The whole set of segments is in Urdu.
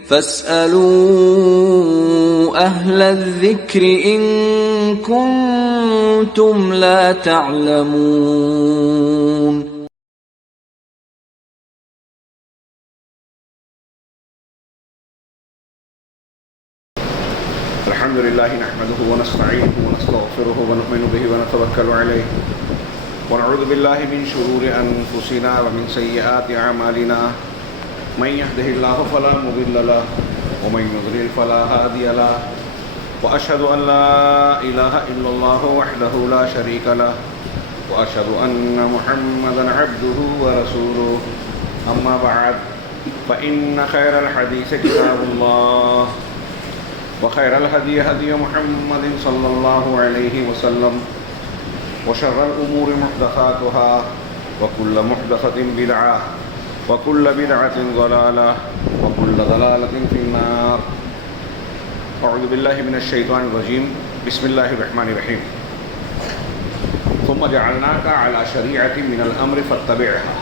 فاسألوا أهل الذكر إن كنتم لا تعلمون. الحمد لله نحمده ونستعينه ونستغفره ونؤمن به ونتوكل عليه ونعوذ بالله من شرور أنفسنا ومن سيئات أعمالنا من يهده الله فلا مضل له ومن يضلل فلا هادي له وأشهد أن لا إله إلا الله وحده لا شريك له وأشهد أن محمدا عبده ورسوله أما بعد فإن خير الحديث كتاب الله وخير الهدي هدي محمد صلى الله عليه وسلم وشر الأمور محدثاتها وكل محدثة بدعة وكل بدعة ضلالة وكل ضلالة في النار. أعوذ بالله من الشيطان الرجيم. بسم الله الرحمن الرحيم. ثم جعلناك على شريعة من الأمر فاتبعها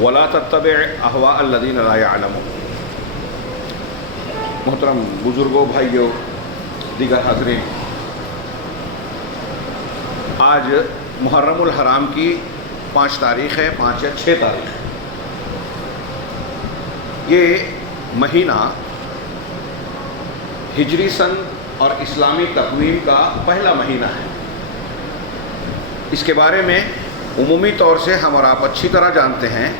ولا تتبع أهواء الذين لا يعلمون. محترم بزرگوں، بھائیوں، دیگر حاضرین، آج محرم الحرام کی 5 تاریخ ہے، 5 یا 6 تاریخ ہے. یہ مہینہ ہجری سن اور اسلامی تقویم کا پہلا مہینہ ہے. اس کے بارے میں عمومی طور سے ہم اور آپ اچھی طرح جانتے ہیں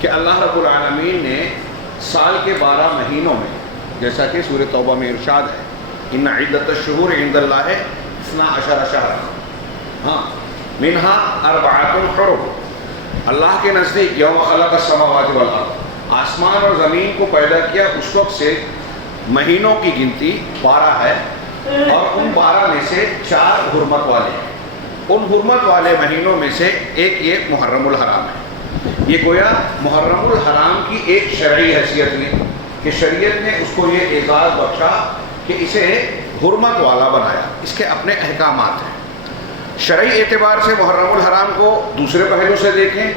کہ اللہ رب العالمین نے سال کے 12 مہینوں میں، جیسا کہ سورہ توبہ میں ارشاد ہے، ان عدت الشہور عند اللہ 12 شہرا منہا 4 حرم. اللہ کے نزدیک یوم خلق السماوات والارض، آسمان اور زمین کو پیدا کیا اس وقت سے مہینوں کی گنتی 12 ہے، اور ان 12 میں سے 4 حرمت والے ہیں. ان حرمت والے مہینوں میں سے ایک یہ محرم الحرام ہے. یہ گویا محرم الحرام کی ایک شرعی حیثیت لی کہ شریعت نے اس کو یہ اعزاز بخشا کہ اسے حرمت والا بنایا. اس کے اپنے احکامات ہیں. شرعی اعتبار سے محرم الحرام کو دوسرے پہلو سے دیکھیں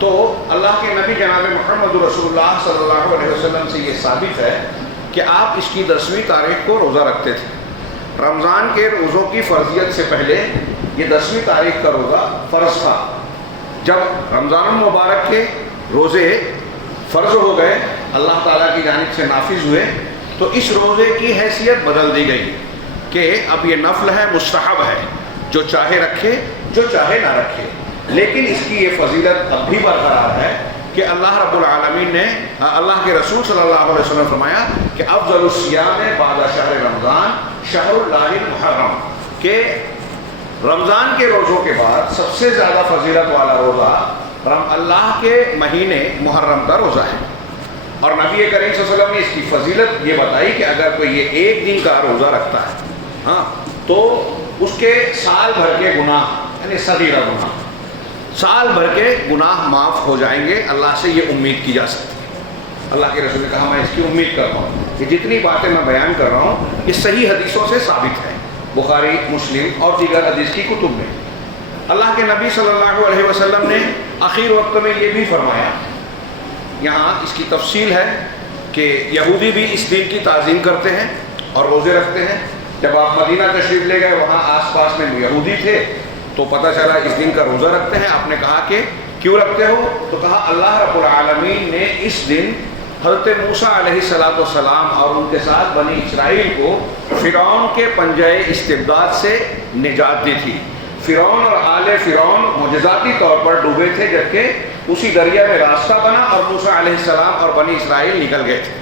تو اللہ کے نبی جناب محمد رسول اللہ صلی اللہ علیہ وسلم سے یہ ثابت ہے کہ آپ اس کی 10ویں تاریخ کو روزہ رکھتے تھے. رمضان کے روزوں کی فرضیت سے پہلے یہ 10ویں تاریخ کا روزہ فرض تھا. جب رمضان المبارک کے روزے فرض ہو گئے، اللہ تعالیٰ کی جانب سے نافذ ہوئے، تو اس روزے کی حیثیت بدل دی گئی کہ اب یہ نفل ہے، مستحب ہے، جو چاہے رکھے، جو چاہے نہ رکھے. لیکن اس کی یہ فضیلت اب بھی برقرار ہے کہ اللہ رب العالمین نے، اللہ کے رسول صلی اللہ علیہ وسلم فرمایا کہ افضل الصیام بعد شہر رمضان شہر اللہ المحرم، کہ رمضان کے روزوں کے بعد سب سے زیادہ فضیلت والا روزہ اللہ کے مہینے محرم کا روزہ ہے. اور نبی کریم صلی اللہ علیہ وسلم نے اس کی فضیلت یہ بتائی کہ اگر کوئی یہ ایک دن کا روزہ رکھتا ہے تو اس کے سال بھر کے گناہ، یعنی صغیرہ گناہ، سال بھر کے گناہ معاف ہو جائیں گے. اللہ سے یہ امید کی جا سکتی ہے. اللہ کے رسول نے کہا میں اس کی امید کرتا ہوں کہ جتنی باتیں میں بیان کر رہا ہوں یہ صحیح حدیثوں سے ثابت ہے، بخاری، مسلم اور دیگر حدیث کی کتب میں. اللہ کے نبی صلی اللہ علیہ وسلم نے آخر وقت میں یہ بھی فرمایا، یہاں اس کی تفصیل ہے کہ یہودی بھی اس دن کی تعظیم کرتے ہیں اور روزے رکھتے ہیں. جب آپ مدینہ تشریف لے گئے، وہاں آس پاس میں یہودی تھے تو پتہ چلا اس دن کا روزہ رکھتے ہیں. آپ نے کہا کہ کیوں رکھتے ہو؟ تو کہا اللہ رب العالمین نے اس دن حضرت موسیٰ علیہ السلام اور ان کے ساتھ بنی اسرائیل کو فرعون کے پنجۂ استبداد سے نجات دی تھی. فرعون اور آل فرعون معجزاتی طور پر ڈوبے تھے، جبکہ اسی دریا میں راستہ بنا اور موسیٰ علیہ السلام اور بنی اسرائیل نکل گئے تھے.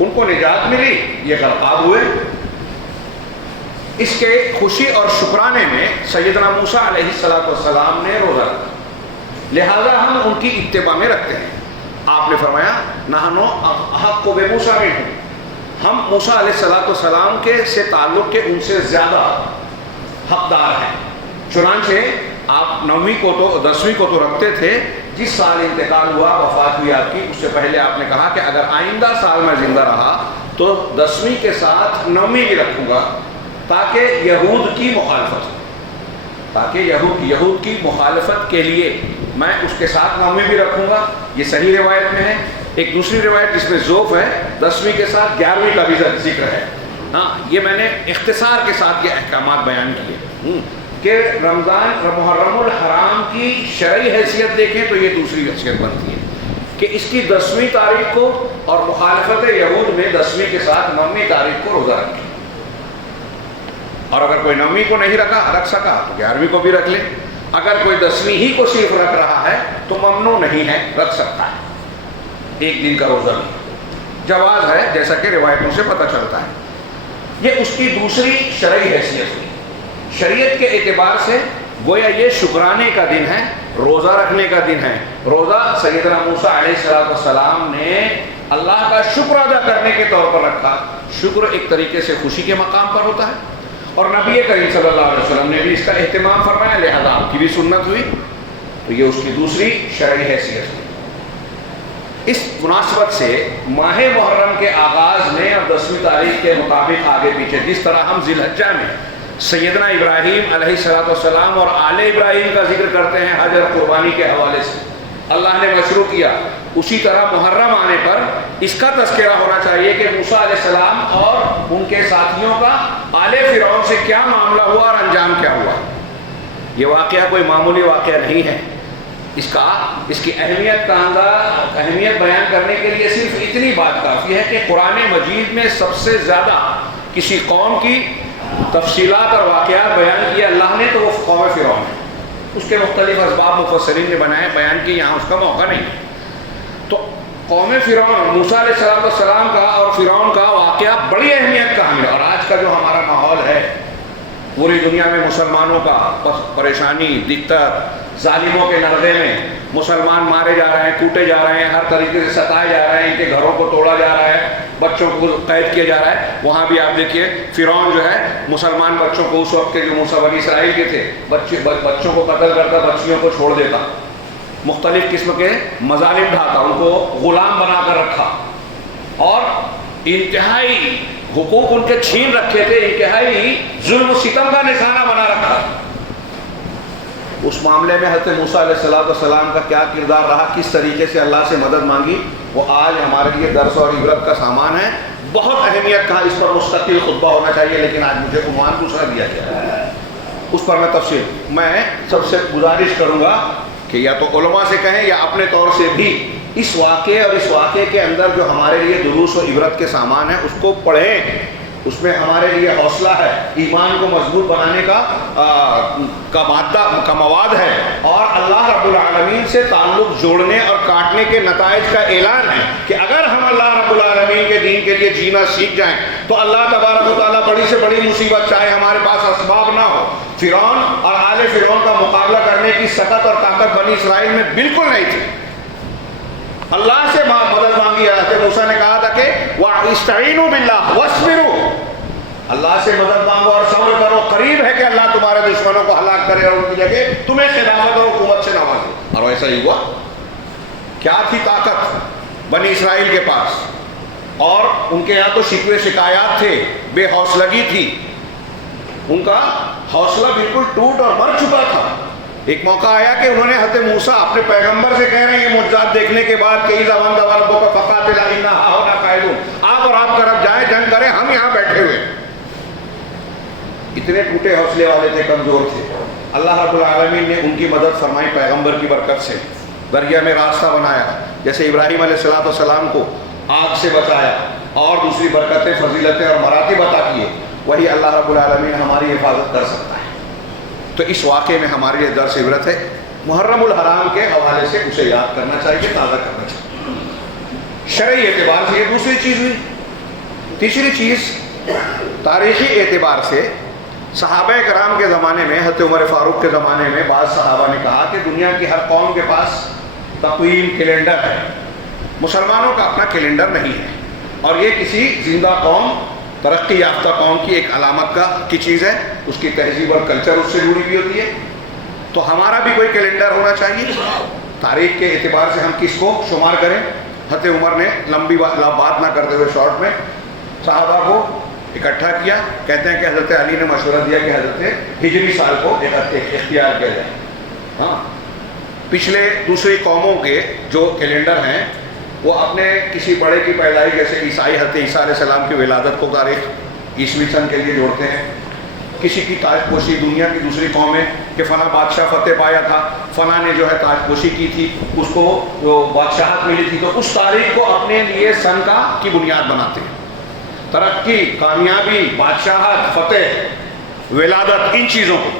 ان کو نجات ملی، یہ غرقاب ہوئے. اس کے خوشی اور شکرانے میں سیدنا موسیٰ علیہ السلام نے روزہ رکھا، لہذا ہم ان کی اتباع میں رکھتے ہیں. آپ نے فرمایا نحنو احق بموسیٰ منہم، ہم موسیٰ علیہ السلام کے سے تعلق کے ان سے زیادہ حقدار ہیں. چنانچہ آپ 9ویں کو تو 10ویں کو تو رکھتے تھے. جس سال انتقال ہوا، وفات ہوئی آپ کی، اس سے پہلے آپ نے کہا کہ اگر آئندہ سال میں زندہ رہا تو 10ویں کے ساتھ 9ویں بھی رکھوں گا، تاکہ یہود کی مخالفت کے لیے میں اس کے ساتھ 9ویں بھی رکھوں گا. یہ صحیح روایت میں ہے ایک دوسری روایت جس میں ذوف ہے 10ویں کے ساتھ 11ویں کا بھی ذکر ہے. ہاں یہ میں نے اختصار کے ساتھ یہ احکامات بیان کیے کہ رمضان محرم الحرام کی شرعی حیثیت دیکھیں تو یہ دوسری حیثیت بنتی ہے کہ اس کی 10ویں تاریخ کو اور مخالفت یہود میں 10ویں کے ساتھ 9ویں تاریخ کو روزہ رکھیں. اور اگر کوئی 9ویں کو نہیں رکھ سکا تو 11ویں کو بھی رکھ لے. اگر کوئی 10ویں ہی کو صرف رکھ رہا ہے تو ممنوع نہیں ہے، رکھ سکتا ہے. ایک دن کا روزہ بھی جواز ہے جیسا کہ روایتوں سے پتہ چلتا ہے. یہ اس کی دوسری شرعی حیثیت ہوئی. شریعت کے اعتبار سے گویا یہ شکرانے کا دن ہے، روزہ رکھنے کا دن ہے. روزہ سیدنا موسیٰ علیہ السلام نے اللہ کا شکر ادا کرنے کے طور پر رکھا. شکر ایک طریقے سے خوشی کے مقام پر ہوتا ہے اور نبی کریم صلی اللہ علیہ وسلم نے بھی اس کا اہتمام فرمایا، لہذا آپ کی بھی سنت ہوئی. تو یہ اس کی دوسری شرعی حیثیت ہوئی. اس مناسبت سے ماہ محرم کے آغاز میں اور 10ویں تاریخ کے مطابق آگے پیچھے جس طرح ہم ذی الحجہ میں سیدنا ابراہیم علیہ السلام اور آل ابراہیم کا ذکر کرتے ہیں حج اور قربانی کے حوالے سے اللہ نے مشروع کیا، اسی طرح محرم آنے پر اس کا تذکرہ ہونا چاہیے کہ موسیٰ علیہ السلام اور ان کے ساتھیوں کا آل فرعون سے کیا معاملہ ہوا اور انجام کیا ہوا. یہ واقعہ کوئی معمولی واقعہ نہیں ہے. اس کی اہمیت بیان کرنے کے لیے صرف اتنی بات کافی ہے کہ قرآن مجید میں سب سے زیادہ کسی قوم کی تفصیلات اور واقعات بیان کیے اللہ نے تو وہ قوم فرعون ہے. اس کے مختلف اسباب مفسرین نے بنائے بیان کی، یہاں اس کا موقع نہیں. تو قوم فرعون موسیٰ علیہ السلام کا اور فرعون کا واقعہ بڑی اہمیت کا حامل ہے. اور آج کا جو ہمارا ماحول ہے پوری دنیا میں مسلمانوں کا پریشانی، دقت، ظالموں کے نردے میں مسلمان مارے جا رہے ہیں، کوٹے جا رہے ہیں، ہر طریقے سے ستائے جا رہے ہیں، ان کے گھروں کو توڑا جا رہا ہے، بچوں کو قید کیا جا رہا ہے. وہاں بھی آپ دیکھیے فرعون جو ہے مسلمان بچوں کو، اس وقت کے جو موسیٰ بنی اسرائیل کے تھے، بچوں کو قتل کرتا، بچیوں کو چھوڑ دیتا، مختلف قسم کے مظالم ڈھاتا، ان کو غلام بنا کر رکھا اور انتہائی حقوق ان کے چھین رکھے تھے، انتہائی ظلم و ستم کا نشانہ بنا رکھا. اس معاملے میں حضرت موسیٰ علیہ السلام کا کیا کردار رہا، کس طریقے سے اللہ سے مدد مانگی، وہ آج ہمارے لیے درس اور عبرت کا سامان ہے. بہت اہمیت کا اس پر مستقل خطبہ ہونا چاہیے، لیکن آج مجھے عنوان دوسرا دیا گیا ہے، اس پر میں سب سے گزارش کروں گا کہ یا تو علماء سے کہیں یا اپنے طور سے بھی اس واقعے اور اس واقعے کے اندر جو ہمارے لیے دروس و عبرت کے سامان ہے اس کو پڑھیں. اس میں ہمارے لیے حوصلہ ہے، ایمان کو مضبوط بنانے کا مواد ہے، اور اللہ رب العالمین سے تعلق جوڑنے اور کاٹنے کے نتائج کا اعلان ہے کہ اگر ہم اللہ رب العالمین کے دین کے لیے جینا سیکھ جائیں تو اللہ تبارک و تعالیٰ بڑی سے بڑی مصیبت، چاہے ہمارے پاس اسباب نہ ہو. فرعون اور آل فرعون کا مقابلہ کرنے کی سخت اور طاقت بنی اسرائیل میں بالکل نہیں تھی. اللہ سے مدد مانگی. حضرت موسیٰ نے کہا تھا کہ وَاسْتَعِينُوا بِاللَّهِ وَاصْبِرُوا، اللہ سے مدد مانگو اور صبر کرو، قریب ہے کہ اللہ تمہارے دشمنوں کو ہلاک کرے اور ان کی جگہ تمہیں خلافت اور حکومت سے نوازے. اور ایسا ہی ہوا. کیا تھی طاقت بنی اسرائیل کے پاس، اور ان کے یہاں تو شکوے شکایات تھے، بے حوصلگی تھی، ان کا حوصلہ بالکل ٹوٹ اور مر چکا تھا. ایک موقع آیا کہ انہوں نے حضرت موسیٰ اپنے پیغمبر سے کہہ رہے ہیں یہ معجزات دیکھنے کے بعد کہ اِذَا وَنْدَوَ رَبُّكَ فَقَاتِلْ إِنَّا هَاهُنَا قَاعِدُونَ، آپ اور آپ طرف جائیں، جنگ کریں، ہم یہاں بیٹھے ہوئے. اتنے ٹوٹے حوصلے والے تھے، کمزور تھے. اللہ رب العالمین نے ان کی مدد فرمائی پیغمبر کی برکت سے، دریا میں راستہ بنایا، جیسے ابراہیم علیہ السلام کو آگ سے بچایا، اور دوسری برکتیں، فضیلتیں اور مراتب عطا کیے، وہی اللہ رب العالمین ہماری حفاظت کر سکتا ہے. تو اس واقعے میں ہمارے لیے درس عبرت ہے. محرم الحرام کے حوالے سے اسے یاد کرنا چاہیے، تازہ کرنا چاہیے. شرعی اعتبار سے یہ دوسری چیز ہوئی. تیسری چیز تاریخی اعتبار سے صحابہ کرام کے زمانے میں، حضرت عمر فاروق کے زمانے میں بعض صحابہ نے کہا کہ دنیا کی ہر قوم کے پاس تقویم، کیلنڈر ہے، مسلمانوں کا اپنا کیلنڈر نہیں ہے، اور یہ کسی زندہ قوم، ترقی یافتہ قوم کی ایک علامت کی چیز ہے، اس کی تہذیب اور کلچر اس سے جڑی ہوئی ہوتی ہے. تو ہمارا بھی کوئی کیلنڈر ہونا چاہیے. تاریخ کے اعتبار سے ہم کس کو شمار کریں؟ حضرت عمر نے لمبی بات نہ کرتے ہوئے شارٹ میں صحابہ کو اکٹھا کیا. کہتے ہیں کہ حضرت علی نے مشورہ دیا کہ حضرت ہجری سال کو اختیار کیا جائے. ہاں، پچھلے دوسری قوموں کے جو کیلنڈر ہیں وہ اپنے کسی بڑے کی پیدائش جیسے عیسائی حضرت عیسیٰ علیہ السلام کی ولادت کو تاریخ عیسوی سن کے لیے جوڑتے ہیں. کسی کی تاج پوشی دنیا کی دوسری قومیں کہ فلاں بادشاہ فتح پایا تھا، فلاں نے جو ہے تاج پوشی کی تھی، اس کو وہ بادشاہت ملی تھی، تو اس تاریخ کو اپنے لیے سن کی بنیاد بناتے ہیں. ترقی، کامیابی، بادشاہت، فتح، ولادت، ان چیزوں کو.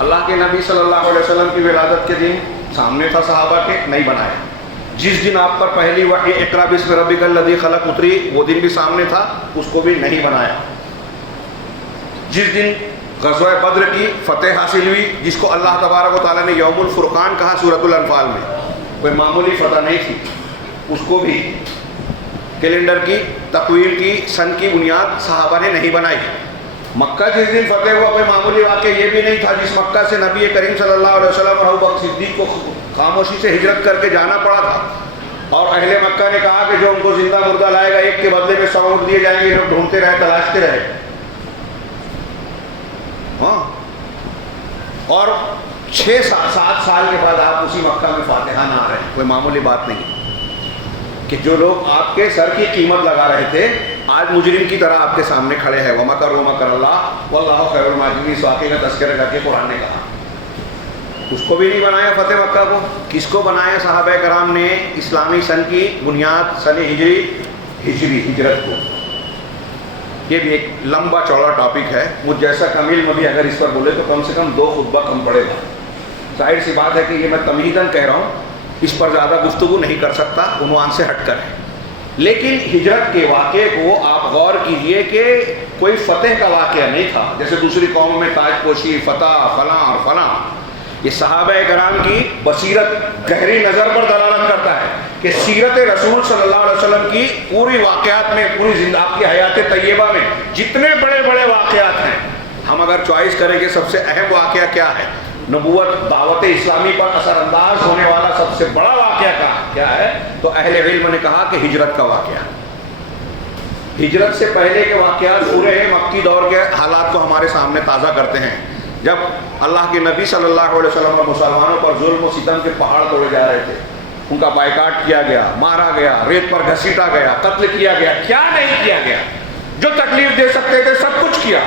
اللہ کے نبی صلی اللہ علیہ وسلم کی ولادت کے دن سامنے تھا صحابہ کے، نہیں بنایا. جس دن آپ پر پہلی وحی اقرا بسم ربک الذی خلق اتری، وہ دن بھی سامنے تھا، اس کو بھی نہیں بنایا. جس دن غزوہ بدر کی فتح حاصل ہوئی، جس کو اللہ تبارک و تعالیٰ نے یوم الفرقان کہا سورۃ الانفال میں، کوئی معمولی فتح نہیں تھی، اس کو بھی کیلنڈر کی تقویم کی سن کی بنیاد صحابہ نے نہیں بنائی. مکہ جس دن فتح ہوا کوئی معمولی واقعہ یہ بھی نہیں تھا، جس مکہ سے نبی کریم صلی اللہ علیہ وسلم اور ابوبکر صدیق کو خاموشی سے ہجرت کر کے جانا پڑا تھا، اور اہل مکہ نے کہا کہ جو ان کو زندہ مردہ لائے گا ایک کے بدلے میں 100 اونٹ دیے جائیں گے. لوگ ڈھونڈتے رہے، تلاشتے رہے. ہاں، اور 6-7 سال کے بعد آپ اسی مکہ میں فاتحان آ رہے ہیں. کوئی معمولی بات نہیں کہ جو لوگ آپ کے سر کی قیمت لگا رہے تھے آج مجرم کی طرح آپ کے سامنے کھڑے ہیں. وَمَكَرُوا مَكَرَ اللَّهُ وَاللَّهُ خَيْرُ الْمَاكِرِينَ. اس واقعے کا تذکرہ کر کے قرآن نے کہا. اس کو بھی نہیں بنایا فتح مکہ کو. کس کو بنایا؟ صحابہ کرام نے اسلامی سن کی بنیاد سن ہجری ہجرت کو. یہ بھی ایک لمبا چوڑا ٹاپک ہے. مجھ جیسا کمیل میں بھی اگر اس پر بولے تو کم سے کم 2 خطبہ کم پڑے گا. ظاہر سی بات ہے کہ یہ میں تمہیداً کہہ رہا ہوں، اس پر زیادہ گفتگو نہیں کر سکتا عنوان سے ہٹ کر ہے. لیکن ہجرت کے واقعے کو آپ غور کیجئے کہ کوئی فتح کا واقعہ نہیں تھا جیسے دوسری قوموں میں تاج پوشی، فتح، فلاں اور فلاں. یہ صحابہ کرام کی بصیرت گہری نظر پر دلالت کرتا ہے کہ سیرت رسول صلی اللہ علیہ وسلم کی پوری واقعات میں، پوری زندہ آپ کی حیات طیبہ میں جتنے بڑے بڑے واقعات ہیں، ہم اگر چوائس کریں کہ سب سے اہم واقعہ کیا ہے، نبوت دعوت اسلامی پر اثر انداز ہونے والا سب سے بڑا واقعہ کیا ہے، تو اہل علم نے کہا کہ ہجرت کا واقعہ. ہجرت سے پہلے کے واقعات پورے مکی دور کے حالات کو ہمارے سامنے تازہ کرتے ہیں. جب اللہ کے نبی صلی اللہ علیہ وسلم اور مسلمانوں پر ظلم و ستم کے پہاڑ توڑے جا رہے تھے، ان کا بائیکاٹ کیا گیا، مارا گیا، ریت پر گھسیٹا گیا، قتل کیا گیا، کیا نہیں کیا گیا، جو تکلیف دے سکتے تھے سب کچھ کیا.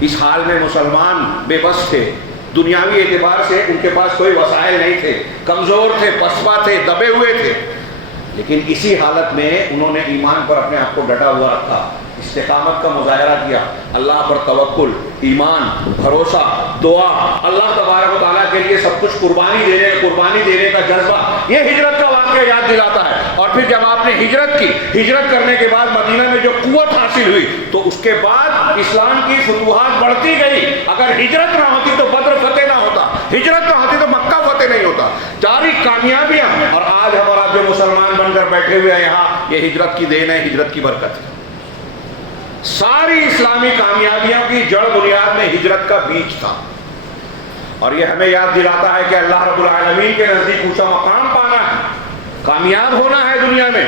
اس حال میں مسلمان بے بس تھے. دنیاوی اعتبار سے ان کے پاس کوئی وسائل نہیں تھے، کمزور تھے، پسپا تھے، دبے ہوئے تھے. لیکن اسی حالت میں انہوں نے ایمان پر اپنے آپ کو ڈٹا ہوا رکھا، استقامت کا مظاہرہ کیا، اللہ پر توکل، ایمان، بھروسہ، دعا، اللہ تبارک و تعالیٰ کے لیے سب کچھ قربانی دینے کا جذبہ. یہ ہجرت کا واقعہ یاد دلاتا ہے. اور پھر جب آپ نے ہجرت کی، ہجرت کرنے کے بعد مدینہ میں جو قوت حاصل ہوئی تو اس کے بعد اسلام کی فتوحات بڑھتی گئی. اگر ہجرت نہ ہوتی تو بدر فتح نہ ہوتا، ہجرت نہ ہوتی تو مکہ فتح نہیں ہوتا. جاری کامیابیاں، اور آج ہم اور آپ جو مسلمان بن کر بیٹھے ہوئے ہیں یہاں، یہ ہجرت کی دین ہے، ہجرت کی برکت ہے. ساری اسلامی کامیابیوں کی جڑ بنیاد میں ہجرت کا بیج تھا. اور یہ ہمیں یاد دلاتا ہے کہ اللہ رب العالمین کے نزدیک اونچا مقام پانا ہے، کامیاب ہونا ہے دنیا میں،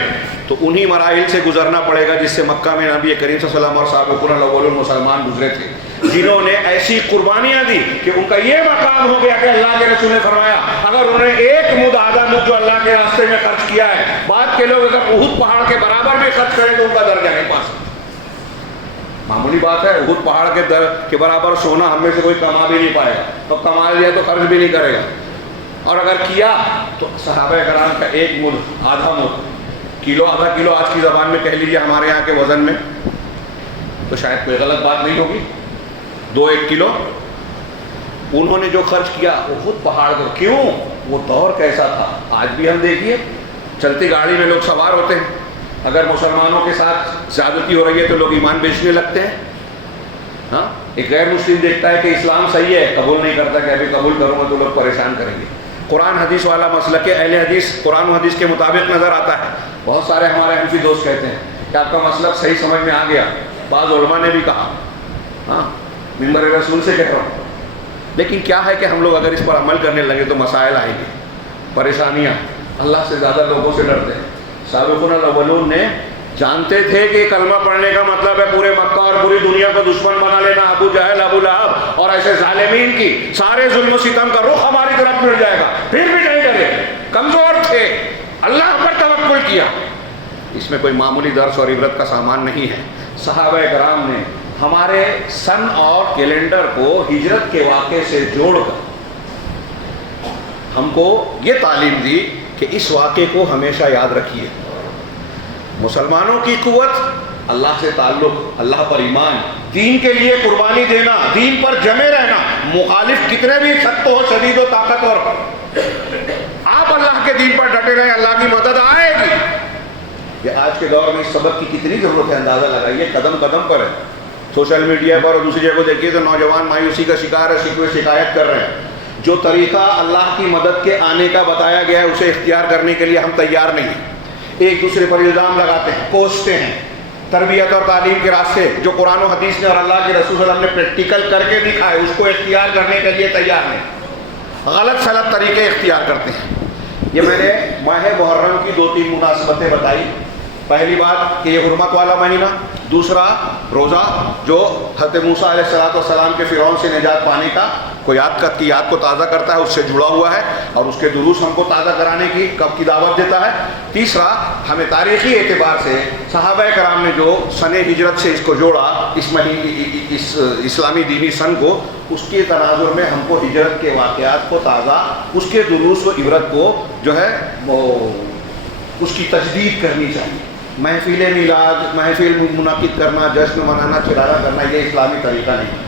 تو انہی مراحل سے گزرنا پڑے گا جس سے مکہ میں نبی کریم صلی اللہ علیہ وسلم اور سابقون الاولون مسلمان گزرے تھے، جنہوں نے ایسی قربانیاں دی کہ ان کا یہ مقام ہو گیا کہ اللہ کے رسول نے فرمایا اگر انہوں نے ایک مد آدھا مد جو اللہ کے راستے میں خرچ کیا ہے، بعد کے لوگ اگر احد پہاڑ کے برابر بھی خرچ کریں تو ان کا درجہ نہیں پا سکتے. معمولی بات ہے، احد پہاڑ کے برابر سونا ہم میں سے کوئی کما بھی نہیں پائے گا، تو کما لیا تو خرچ بھی نہیں کرے گا. اور اگر کیا تو صحابہ کرام کا ایک مد، آدھا مد، کلو، آدھا کلو آج کی زبان میں کہہ لیجیے ہمارے یہاں کے وزن میں، تو شاید کوئی غلط بات نہیں ہوگی، 2-1 کلو انہوں نے جو خرچ کیا احد پہاڑ پر. کیوں؟ وہ دور کیسا تھا. آج بھی ہم دیکھیے چلتی گاڑی میں لوگ سوار ہوتے ہیں، اگر مسلمانوں کے ساتھ زیادتی ہو رہی ہے تو لوگ ایمان بیچنے لگتے ہیں. ہاں، ایک غیر مسلم دیکھتا ہے کہ اسلام صحیح ہے، قبول نہیں کرتا کہ ابھی قبول کروں گا تو لوگ پریشان کریں گے. قرآن حدیث والا مسلک اہل حدیث قرآن و حدیث کے مطابق نظر آتا ہے. بہت سارے ہمارے حنفی دوست کہتے ہیں کہ آپ کا مسلک صحیح سمجھ میں آ گیا. بعض علماء نے بھی کہا، ہاں منبر رسول سے کہہ رہا ہوں. لیکن کیا ہے کہ ہم لوگ اگر اس پر عمل کرنے لگے تو مسائل آئیں گے، پریشانیاں. اللہ سے زیادہ لوگوں سے ڈرتے ہیں. سابقون الاولون نے جانتے تھے کہ کلمہ پڑھنے کا مطلب ہے پورے مکہ اور پوری دنیا کو دشمن بنا لینا، ابو جہل، ابو لہب اور ایسے ظالمین کی سارے ظلم و ستم کا رخ ہماری طرف مل جائے گا. پھر بھی نہیں ڈرے، کمزور تھے، اللہ پر توکل بالکل کیا. اس میں کوئی معمولی درس اور عبرت کا سامان نہیں ہے. صحابہ کرام نے ہمارے سن اور کیلنڈر کو ہجرت کے واقعے سے جوڑ کر ہم کو یہ تعلیم دی کہ اس واقعے کو ہمیشہ یاد رکھیے. مسلمانوں کی قوت اللہ سے تعلق، اللہ پر ایمان، دین کے لیے قربانی دینا، دین پر جمے رہنا، مخالف کتنے بھی سخت ہو، شدید و طاقتور، آپ اللہ کے دین پر ڈٹے رہیں، اللہ کی مدد آئے گی. یہ آج کے دور میں اس سبق کی کتنی ضرورت ہے اندازہ لگائیے. قدم قدم پر ہے. سوشل میڈیا پر اور دوسری جگہ کو دیکھیے تو نوجوان مایوسی کا شکار ہے، شکوے شکایت کر رہے ہیں. جو طریقہ اللہ کی مدد کے آنے کا بتایا گیا ہے اسے اختیار کرنے کے لیے ہم تیار نہیں ہیں. ایک دوسرے پر الزام لگاتے ہیں، کوستے ہیں. تربیت اور تعلیم کے راستے جو قرآن و حدیث نے اور اللہ کے رسول صلی اللہ علیہ وسلم نے پریکٹیکل کر کے دکھائے اس کو اختیار کرنے کے لیے تیار نہیں. غلط سلط طریقے اختیار کرتے ہیں. یہ میں نے ماہ محرم کی 2-3 مناسبتیں بتائی. پہلی بات کہ یہ حرمت والا مہینہ، دوسرا روزہ جو حضرت موسیٰ علیہ السلام کے فرعون سے نجات پانے کا یاد کو تازہ کرتا ہے، اس سے جڑا ہوا ہے اور اس کے دروس ہم کو تازہ کرانے کی دعوت دیتا ہے. تیسرا ہمیں تاریخی اعتبار سے صحابہ کرام نے جو سن ہجرت سے اس کو جوڑا، اس اسلامی دینی سن کو، اس کے تناظر میں ہم کو ہجرت کے واقعات کو تازہ، اس کے دروس و عبرت کو جو ہے وہ اس کی تجدید کرنی چاہیے. محفل میلاد، محفل منعقد کرنا، جشن منانا، چراغا کرنا، یہ اسلامی طریقہ نہیں.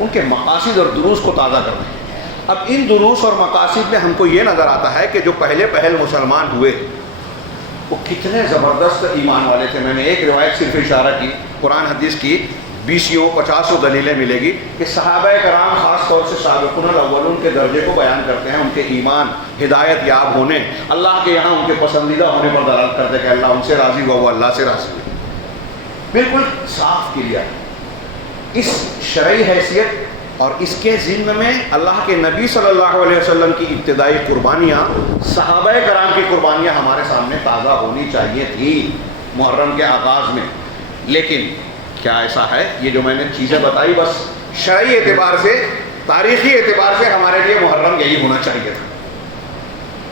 ان کے مقاصد اور دروس کو تازہ کرنا ہے. اب ان دروس اور مقاصد میں ہم کو یہ نظر آتا ہے کہ جو پہل مسلمان ہوئے وہ کتنے زبردست ایمان والے تھے. میں نے ایک روایت صرف اشارہ کی، قرآن حدیث کی 20-50 دلیلیں ملے گی کہ صحابہ کرام خاص طور سے سابقون الاولون کے درجے کو بیان کرتے ہیں. ان کے ایمان، ہدایت یاب ہونے، اللہ کے یہاں ان کے پسندیدہ ہونے پر دلالت کرتے کہ اللہ ان سے راضی ہوا، وہ اللہ سے راضی ہوئے. بالکل صاف کلیا. اس شرعی حیثیت اور اس کے ضمن میں اللہ کے نبی صلی اللہ علیہ وسلم کی ابتدائی قربانیاں، صحابہ کرام کی قربانیاں ہمارے سامنے تازہ ہونی چاہیے تھی محرم کے آغاز میں. لیکن کیا ایسا ہے؟ یہ جو میں نے چیزیں بتائی بس شرعی اعتبار سے، تاریخی اعتبار سے ہمارے لیے محرم یہی ہونا چاہیے تھا.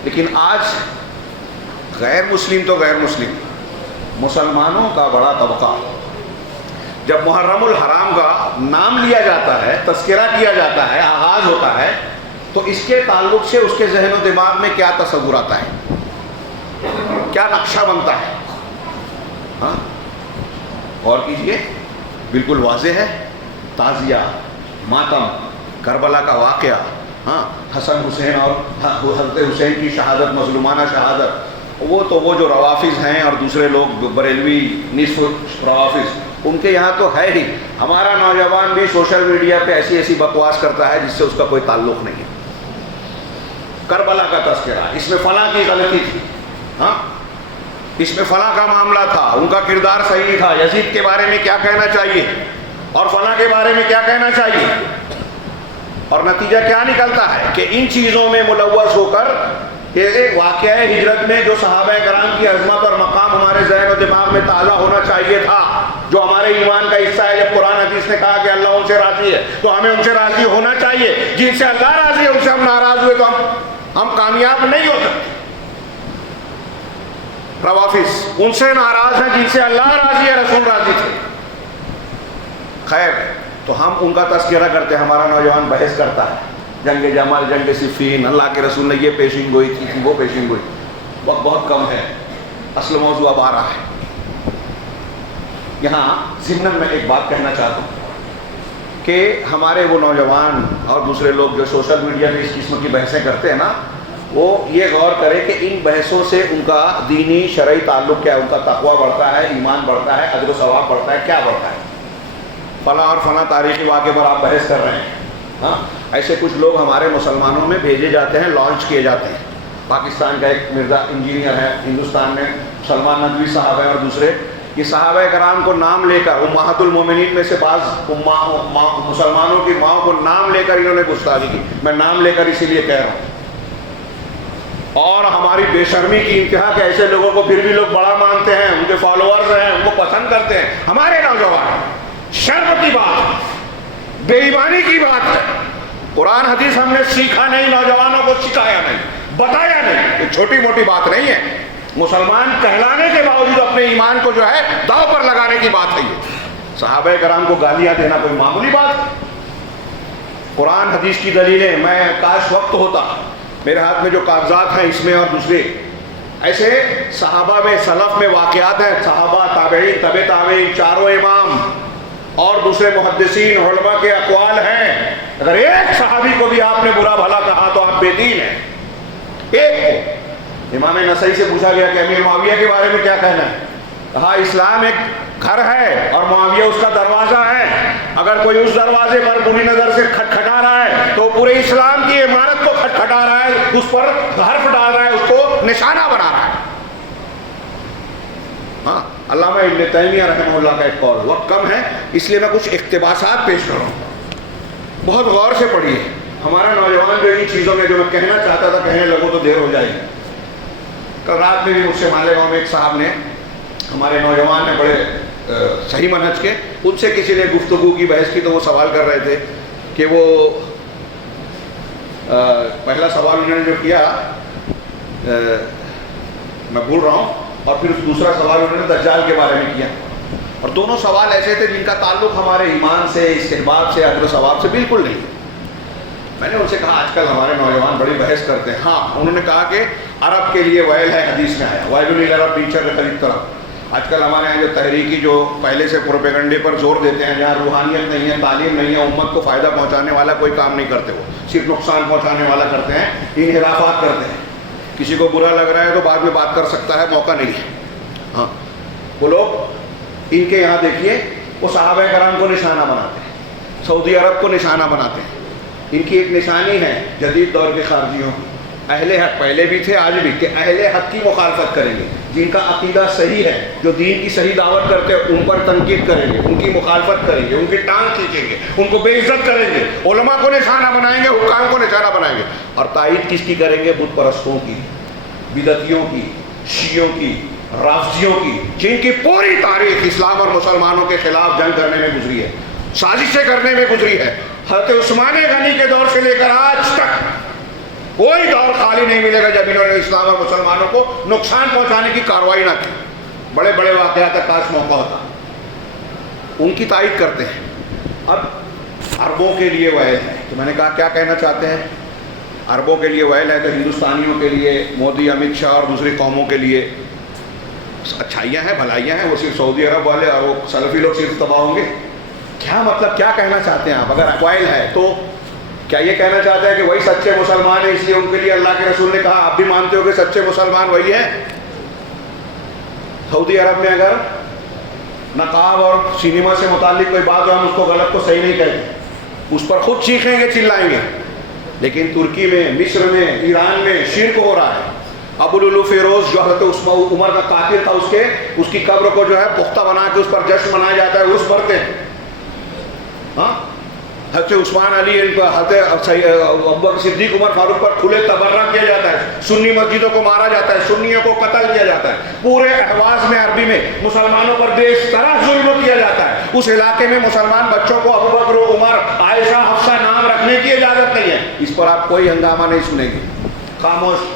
لیکن آج غیر مسلم تو غیر مسلم، مسلمانوں کا بڑا طبقہ جب محرم الحرام کا نام لیا جاتا ہے، تذکرہ کیا جاتا ہے، آغاز ہوتا ہے، تو اس کے تعلق سے اس کے ذہن و دماغ میں کیا تصور آتا ہے، کیا نقشہ بنتا ہے؟ ہاں غور کیجئے، بالکل واضح ہے. تعزیہ، ماتم، کربلا کا واقعہ، ہاں حسن حسین اور حضرت حسین کی شہادت، مظلومانہ شہادت، وہ جو روافظ ہیں اور دوسرے لوگ بریلوی نصف روافظ، ان کے یہاں تو ہے ہی. ہمارا نوجوان بھی سوشل میڈیا پہ ایسی بکواس کرتا ہے جس سے اس کا کوئی تعلق نہیں ہے. کربلا کا تذکرہ، اس میں فلاں کی غلطی تھی، ہاں اس میں فلاں کا معاملہ تھا، ان کا کردار صحیح تھا، یزید کے بارے میں کیا کہنا چاہیے اور فلاں کے بارے میں کیا کہنا چاہیے. اور نتیجہ کیا نکلتا ہے کہ ان چیزوں میں ملوث ہو کر یہ واقعہ ہجرت میں جو صحابہ کرام کی عظمت اور مقام ہمارے ذہن و دماغ میں تازہ ہونا چاہیے تھا، جو ہمارے ایمان کا حصہ ہے. جب قرآن حدیث نے کہا کہ اللہ ان سے راضی ہے تو ہمیں ان سے راضی ہونا چاہیے. جن سے اللہ راضی ہے ان سے ہم ناراض ہوئے تو ہم کامیاب نہیں ہو سکتے. روافظ ان سے ناراض ہیں جن سے اللہ راضی ہے، رسول راضی تھے. خیر، تو ہم ان کا تذکرہ کرتے ہیں. ہمارا نوجوان بحث کرتا ہے، جنگ جمل، جنگ صفین، اللہ کے رسول نے یہ پیشین گوئی تھی، وہ پیشین گوئی. وقت بہت کم ہے، اصل موضوع اب آ رہا ہے. یہاں ضمن میں ایک بات کہنا چاہتا ہوں کہ ہمارے وہ نوجوان اور دوسرے لوگ جو سوشل میڈیا میں اس قسم کی بحثیں کرتے ہیں نا، وہ یہ غور کرے کہ ان بحثوں سے ان کا دینی شرعی تعلق کیا ہے. ان کا تقویٰ بڑھتا ہے، ایمان بڑھتا ہے، اجر و ثواب بڑھتا ہے، کیا بڑھتا ہے؟ فلاں اور فلاں تاریخی واقعے پر آپ بحث کر رہے ہیں. ہاں ایسے کچھ لوگ ہمارے مسلمانوں میں بھیجے جاتے ہیں، لانچ کیے جاتے ہیں. پاکستان کا ایک مرزا انجینئر ہے، ہندوستان میں سلمان ندوی صاحب ہیں اور دوسرے، یہ صحابہ کرام کو نام لے کر، امہات المومنین میں سے بعض مسلمانوں کی ماؤں کو نام لے کر انہوں نے گستاخی کی. میں نام لے کر اسی لیے کہہ رہا ہوں. اور ہماری بے شرمی کی انتہا کہ ایسے لوگوں کو پھر بھی لوگ بڑا مانتے ہیں، ان کے فالوورز ہیں، ان کو پسند کرتے ہیں. ہمارے نوجوان، شرم کی بات، بے ایمانی کی بات ہے. قرآن حدیث ہم نے سیکھا نہیں، نوجوانوں کو سکھایا نہیں، بتایا نہیں. یہ چھوٹی موٹی بات نہیں ہے. مسلمان کہلانے کے باوجود اپنے ایمان کو جو ہے داؤ پر لگانے کی بات ہے یہ. صحابہ کرام کو گالیاں دینا کوئی معمولی بات؟ قرآن حدیث کی دلیلیں، میں کاش وقت ہوتا، میرے ہاتھ میں جو کاغذات ہیں اس میں اور دوسرے ایسے صحابہ میں سلف میں واقعات ہیں، صحابہ، تابعین، تبع تابعین، چاروں امام اور دوسرے محدثین علماء کے اقوال ہیں. اگر ایک صحابی کو بھی آپ نے برا بھلا کہا تو آپ بے دین ہیں. ایک کو. امام نسائی سے پوچھا گیا کہ امیر معاویہ کے بارے میں کیا کہنا ہے؟ کہا اسلام ایک گھر ہے اور معاویہ اس کا دروازہ ہے. اگر کوئی اس دروازے پر بری نظر سے کھٹکھٹا رہا ہے تو پورے اسلام کی عمارت کو کھٹکھٹا رہا ہے، اس پر حرف ڈال رہا ہے، اس کو نشانہ بنا رہا ہے. ہاں، علامہ ابن تیمیہ رحمہ اللہ کا ایک قول. وقت کم ہے اس لیے میں کچھ اقتباسات پیش کر رہا ہوں، بہت غور سے پڑھیے. ہمارا نوجوان جو ان چیزوں میں جو میں کہنا چاہتا تھا کہنے لگوں تو دیر ہو جائے گی. کل رات میں بھی مجھ سے مالیگاؤں میں ایک صاحب نے، ہمارے نوجوان نے بڑے صحیح منہج کے، ان سے کسی نے گفتگو کی، بحث کی، تو وہ سوال کر رہے تھے کہ وہ پہلا سوال انہوں نے جو کیا میں بھول رہا ہوں، اور پھر دوسرا سوال انہوں نے دجال کے بارے میں کیا. اور دونوں سوال ایسے تھے جن کا تعلق ہمارے ایمان سے، استحباب سے، اجر و ثواب سے بالکل نہیں. میں نے ان سے کہا آج کل ہمارے نوجوان بڑی بحث کرتے ہیں. ہاں، انہوں نے کہا کہ عرب کے لیے ویل ہے، حدیث میں آیا ویل للعرب پیچھے کے قریب طرف. آج کل ہمارے یہاں جو تحریکی جو پہلے سے پروپیگنڈے پر زور دیتے ہیں، جہاں روحانیت نہیں ہے، تعلیم نہیں ہے، امت کو فائدہ پہنچانے والا کوئی کام نہیں کرتے، وہ صرف نقصان پہنچانے والا کرتے ہیں، انحرافات کرتے ہیں. کسی کو برا لگ رہا ہے تو بعد میں بات کر سکتا ہے، موقع نہیں ہے. ہاں، وہ لوگ ان کے یہاں دیکھیے وہ صحابہ کرام کو نشانہ بناتے ہیں، سعودی عرب کو نشانہ بناتے ہیں. ان کی ایک نشانی ہے جدید دور کے خارجیوں کی، اہل حق پہلے بھی تھے آج بھی، کہ اہل حق کی مخالفت کریں گے. جن کا عقیدہ صحیح ہے، جو دین کی صحیح دعوت کرتے ہیں، ان پر تنقید کریں گے، ان کی مخالفت کریں گے، ان کی ٹانگ کھینچیں گے، ان کو بے عزت کریں گے، علماء کو نشانہ بنائیں گے، حکام کو نشانہ بنائیں گے. اور تائید کس کی کریں گے؟ بت پرستوں کی، بدعتیوں کی، شیعوں کی، رافضیوں کی، جن کی پوری تاریخ اسلام اور مسلمانوں کے خلاف جنگ کرنے میں گزری ہے، سازشیں کرنے میں گزری ہے. حضرت عثمان غنی کے دور سے لے کر آج تک کوئی دور خالی نہیں ملے گا جب انہوں نے اسلام اور مسلمانوں کو نقصان پہنچانے کی کارروائی نہ کی. بڑے بڑے واقعات کا کاش موقع ہوتا. ان کی تائید کرتے ہیں. اب عربوں کے لیے ویل ہے، تو میں نے کہا کیا کہنا چاہتے ہیں؟ عربوں کے لیے ویل ہے تو ہندوستانیوں کے لیے، مودی، امت شاہ اور دوسری قوموں کے لیے اچھائیاں ہیں، بھلائیاں ہیں. وہ صرف سعودی عرب والے اور وہ سلفی لوگ صرف تباہ ہوں گے. کیا مطلب، کیا کہنا چاہتے ہیں آپ؟ اگر اقوائل ہے تو کیا یہ کہنا چاہتے ہیں کہ وہی سچے مسلمان ہیں، اس لیے ان کے لیے اللہ کے رسول نے کہا آپ بھی مانتے ہو کہ سچے مسلمان وہی ہیں؟ سعودی عرب میں اگر نقاب اور سینما سے متعلق کوئی بات ہو، ہم اس کو غلط کو صحیح نہیں کہتے، اس پر خود چیخیں گے، چلائیں گے. لیکن ترکی میں، مصر میں، ایران میں شرک ہو رہا ہے. ابوالولو فیروز جو حضرت عمر کا قاتل تھا، اس کی قبر کو جو ہے پختہ بنا کے اس پر جشن منایا جاتا ہے، عرس بڑھتے ہیں. ہاں، حضرت عثمان علی، حضرت ابوبکر صدیق، عمر فاروق پر کھلے تبرہ کیا جاتا ہے، سنی مسجدوں کو مارا جاتا ہے، سنیوں کو قتل کیا جاتا ہے. پورے احواز میں، عربی میں مسلمانوں پر بے طرح ظلم کیا جاتا ہے. اس علاقے میں مسلمان بچوں کو ابوبکر، عمر، عائشہ، حفصہ نام رکھنے کی اجازت نہیں ہے. اس پر آپ کوئی ہنگامہ نہیں سنیں گے، خاموش.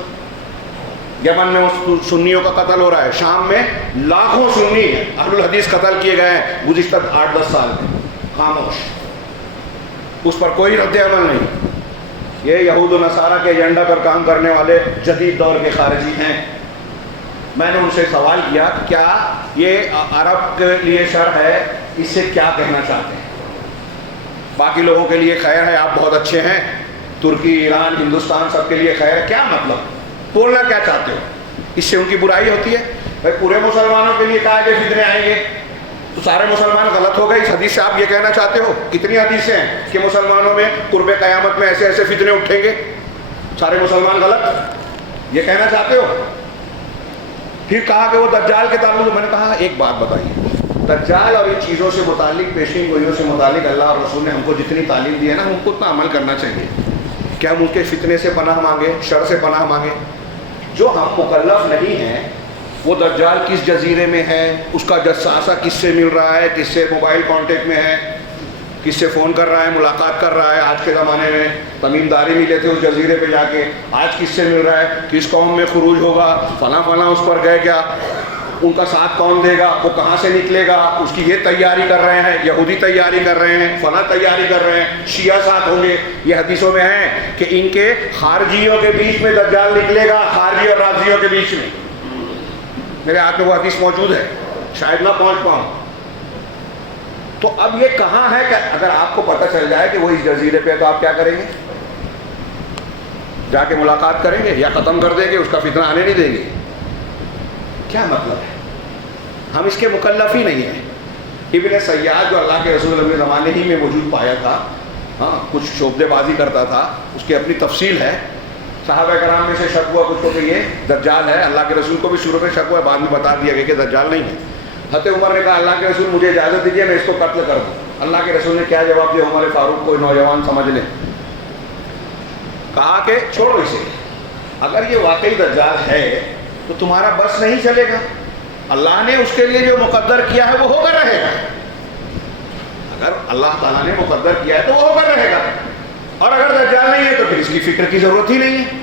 یمن میں سنیوں کا قتل ہو رہا ہے، شام میں لاکھوں سنی اہل الحدیث قتل کیے گئے ہیں گزشتہ 8-10 سال میں، خاموش. اس پر کوئی رد عمل نہیں. یہ یہود و نصارہ کے ایجنڈا پر کام کرنے والے جدید دور کے خارجی ہیں. میں نے ان سے سوال کیا کہ کیا یہ عرب کے لیے شر ہے، اس سے کیا کہنا چاہتے ہیں؟ باقی لوگوں کے لیے خیر ہے، آپ بہت اچھے ہیں، ترکی، ایران، ہندوستان سب کے لیے خیر ہے، کیا مطلب؟ بولنا کیا چاہتے ہو؟ اس سے ان کی برائی ہوتی ہے. بھائی پورے مسلمانوں کے لیے کہا کہ فتنے آئیں گے تو سارے مسلمان غلط ہو گئے. اس حدیث سے آپ یہ کہنا چاہتے ہو؟ کتنی حدیثیں ہیں کہ مسلمانوں میں قرب قیامت میں ایسے ایسے فتنے اٹھیں گے، سارے مسلمان غلط، یہ کہنا چاہتے ہو؟ پھر کہا کہ وہ دجال کے تعلق. میں نے کہا ایک بات بتائیے، دجال اور ان چیزوں سے متعلق، پیشین گوئیوں سے متعلق اللہ اور رسول نے ہم کو جتنی تعلیم دی ہے نا، ہم کو اتنا عمل کرنا چاہیے. کہ ہم ان کے فتنے سے پناہ مانگے، شر سے پناہ مانگے. جو ہم مکلف نہیں ہیں، وہ دجال کس جزیرے میں ہے، اس کا جساسہ کس سے مل رہا ہے، کس سے موبائل کانٹیکٹ میں ہے، کس سے فون کر رہا ہے, ملاقات کر رہا ہے. آج کے زمانے میں تمیم داری ملے تھے اس جزیرے پہ جا کے, آج کس سے مل رہا ہے, کس قوم میں خروج ہوگا, فلاں فلاں اس پر گئے کیا, ان کا ساتھ کون دے گا, وہ کہاں سے نکلے گا, اس کی یہ تیاری کر رہے ہیں, یہودی تیاری کر رہے ہیں, فلاں تیاری کر رہے ہیں, شیعہ ساتھ ہوں گے. یہ حدیثوں میں ہے کہ ان کے خارجیوں کے بیچ میں دجال نکلے گا, خارجی اور رافضیوں کے بیچ میں. میرے ہاتھ میں وہ حدیث موجود ہے, شاید نہ پہنچ پاؤں. تو اب یہ کہاں ہے کہ اگر آپ کو پتہ چل جائے کہ وہ اس جزیرے پہ, تو آپ کیا کریں گے؟ جا کے ملاقات کریں گے یا ختم کر دیں گے, اس کا فتنہ آنے نہیں دیں گے؟ کیا مطلب ہے؟ ہم اس کے مکلف ہی نہیں ہیں. ابن سیاد جو اللہ کے رسول کے زمانے ہی میں وجود پایا تھا, ہاں کچھ شعبدے بازی کرتا تھا, اس کی اپنی تفصیل ہے. صحابہ کرام میں سے شک ہوا کچھ کو کہ یہ دجال ہے. اللہ کے رسول کو بھی شروع میں شک ہوا, بعد میں بتا دیا گیا کہ دجال نہیں ہے. حضرت عمر نے کہا اللہ کے رسول مجھے اجازت دیجیے میں اس کو قتل کر دوں. اللہ کے رسول نے کیا جواب دیا؟ عمر فاروق کو نوجوان سمجھ لیں. کہا کہ چھوڑو اسے, اگر یہ واقعی دجال ہے تو تمہارا بس نہیں چلے گا. اللہ نے اس کے لیے جو مقدر کیا ہے وہ ہو کر رہے گا. اگر اللہ تعالیٰ نے مقدر کیا ہے تو وہ ہو کر رہے گا, اور اگر دجال نہیں ہے تو پھر اس کی فکر کی ضرورت ہی نہیں ہے.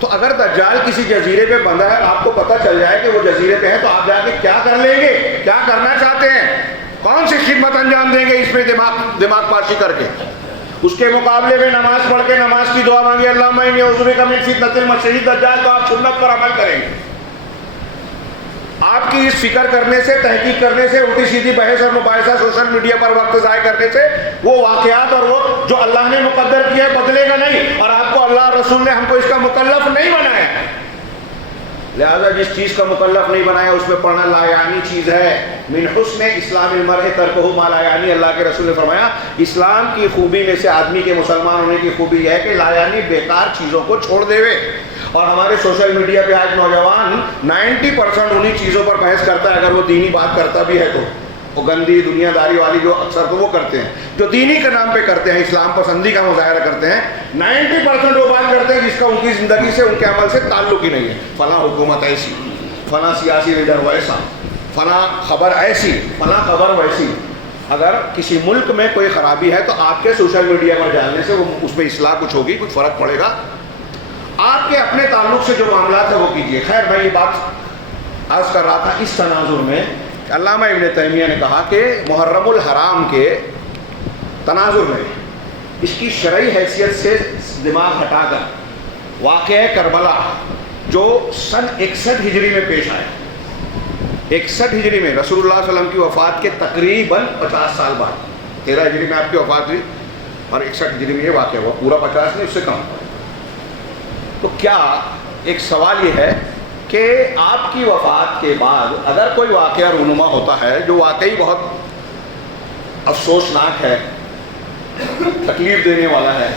تو اگر دجال کسی جزیرے پہ بندھا ہے, آپ کو پتہ چل جائے کہ وہ جزیرے پہ ہے, تو آپ جا کے کیا کر لیں گے؟ کیا کرنا چاہتے ہیں؟ کون سی خدمت انجام دیں گے اس میں دماغ پاشی کر کے؟ اس کے مقابلے میں نماز پڑھ کے نماز کی دعا مانگی اللہم انی اعوذ بک من فتنۃ المسیح الدجال, تو آپ سنت پر عمل کریں گے. آپ کی اس فکر کرنے سے, تحقیق کرنے سے, الٹی سیدھی بحث اور مباحثہ سوشل میڈیا پر وقت ضائع کرنے سے وہ واقعات اور وہ جو اللہ نے مقدر کیا ہے بدلے گا نہیں, اور آپ کو اللہ اور رسول نے ہم کو اس کا مکلف نہیں بنایا. لہذا جس چیز کا مکلف نہیں بنایا اس میں پڑھنا لا یعنی چیز ہے. من حسن اسلام المرء ترکہ ما لا یعنی, اللہ کے رسول نے فرمایا اسلام کی خوبی میں سے آدمی کے مسلمان ہونے کی خوبی ہے کہ لا یعنی بیکار چیزوں کو چھوڑ دے. اور ہمارے سوشل میڈیا پہ آج نوجوان 90% انہی چیزوں پر بحث کرتا ہے. اگر وہ دینی بات کرتا بھی ہے تو وہ گندی دنیا داری والی جو اکثر تو وہ کرتے ہیں, جو دینی کے نام پہ کرتے ہیں, اسلام پسندی کا مظاہرہ کرتے ہیں, 90% وہ بات کرتے ہیں جس کا ان کی زندگی سے, ان کے عمل سے تعلق ہی نہیں ہے. فلاں حکومت ایسی, فلاں سیاسی لیڈر ویسا, فلاں خبر ایسی, فلاں خبر ویسی. اگر کسی ملک میں کوئی خرابی ہے تو آپ کے سوشل میڈیا پر ڈالنے سے وہ اس میں اصلاح کچھ ہوگی, کچھ فرق پڑے گا؟ آپ کے اپنے تعلق سے جو معاملات ہیں وہ کیجیے. خیر میں یہ بات عرض کر رہا تھا اس تناظر میں, علامہ ابن تیمیہ نے کہا کہ محرم الحرام کے تناظر میں اس کی شرعی حیثیت سے دماغ ہٹا کر واقعہ کربلا جو سن 61 ہجری میں پیش آیا, 61 ہجری میں رسول اللہ صلی اللہ علیہ وسلم کی وفات کے تقریباً 50 سال بعد, 13 ہجری میں آپ کی وفات ہوئی اور 61 ہجری میں یہ واقعہ ہوا, پورا 50 نہیں اس سے کم. تو کیا ایک سوال یہ ہے کہ آپ کی وفات کے بعد اگر کوئی واقعہ رونما ہوتا ہے جو واقعی بہت افسوسناک ہے, تکلیف دینے والا ہے,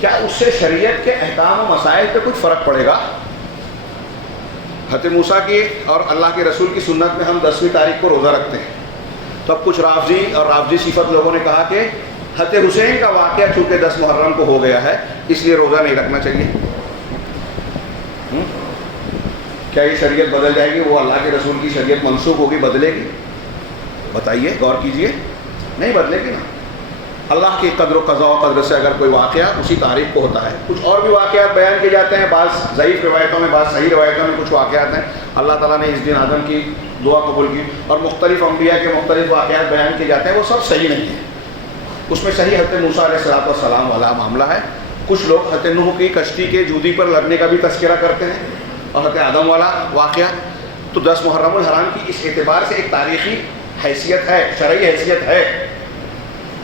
کیا اس سے شریعت کے احکام و مسائل پہ کچھ فرق پڑے گا؟ حضرت موسیٰ کی اور اللہ کے رسول کی سنت میں ہم 10ویں تاریخ کو روزہ رکھتے ہیں. تو اب کچھ رافضی اور رافضی صفت لوگوں نے کہا کہ حضرت حسین کا واقعہ چونکہ 10 محرم کو ہو گیا ہے اس لیے روزہ نہیں رکھنا چاہیے. کیا یہ شریعت بدل جائے گی؟ وہ اللہ کے رسول کی شریعت منسوخ ہوگی, بدلے گی؟ بتائیے, غور کیجئے. نہیں بدلے گی نا. اللہ کی قدر و قضاء و قدر سے اگر کوئی واقعہ اسی تاریخ کو ہوتا ہے, کچھ اور بھی واقعات بیان کیے جاتے ہیں, بعض ضعیف روایتوں میں, بعض صحیح روایتوں میں کچھ واقعات ہیں. اللہ تعالیٰ نے اس دن آدم کی دعا قبول کی, اور مختلف انبیاء کے مختلف واقعات بیان کیے جاتے ہیں, وہ سب صحیح نہیں ہیں. اس میں صحیح حضرت موسیٰ علیہ السلام والا معاملہ ہے. کچھ لوگ حضرت نوح کی کشتی کے جودی پر لگنے کا بھی تذکرہ کرتے ہیں, اور حضرت آدم والا واقعہ. تو 10 محرم الحرام کی اس اعتبار سے ایک تاریخی حیثیت ہے, شرعی حیثیت ہے.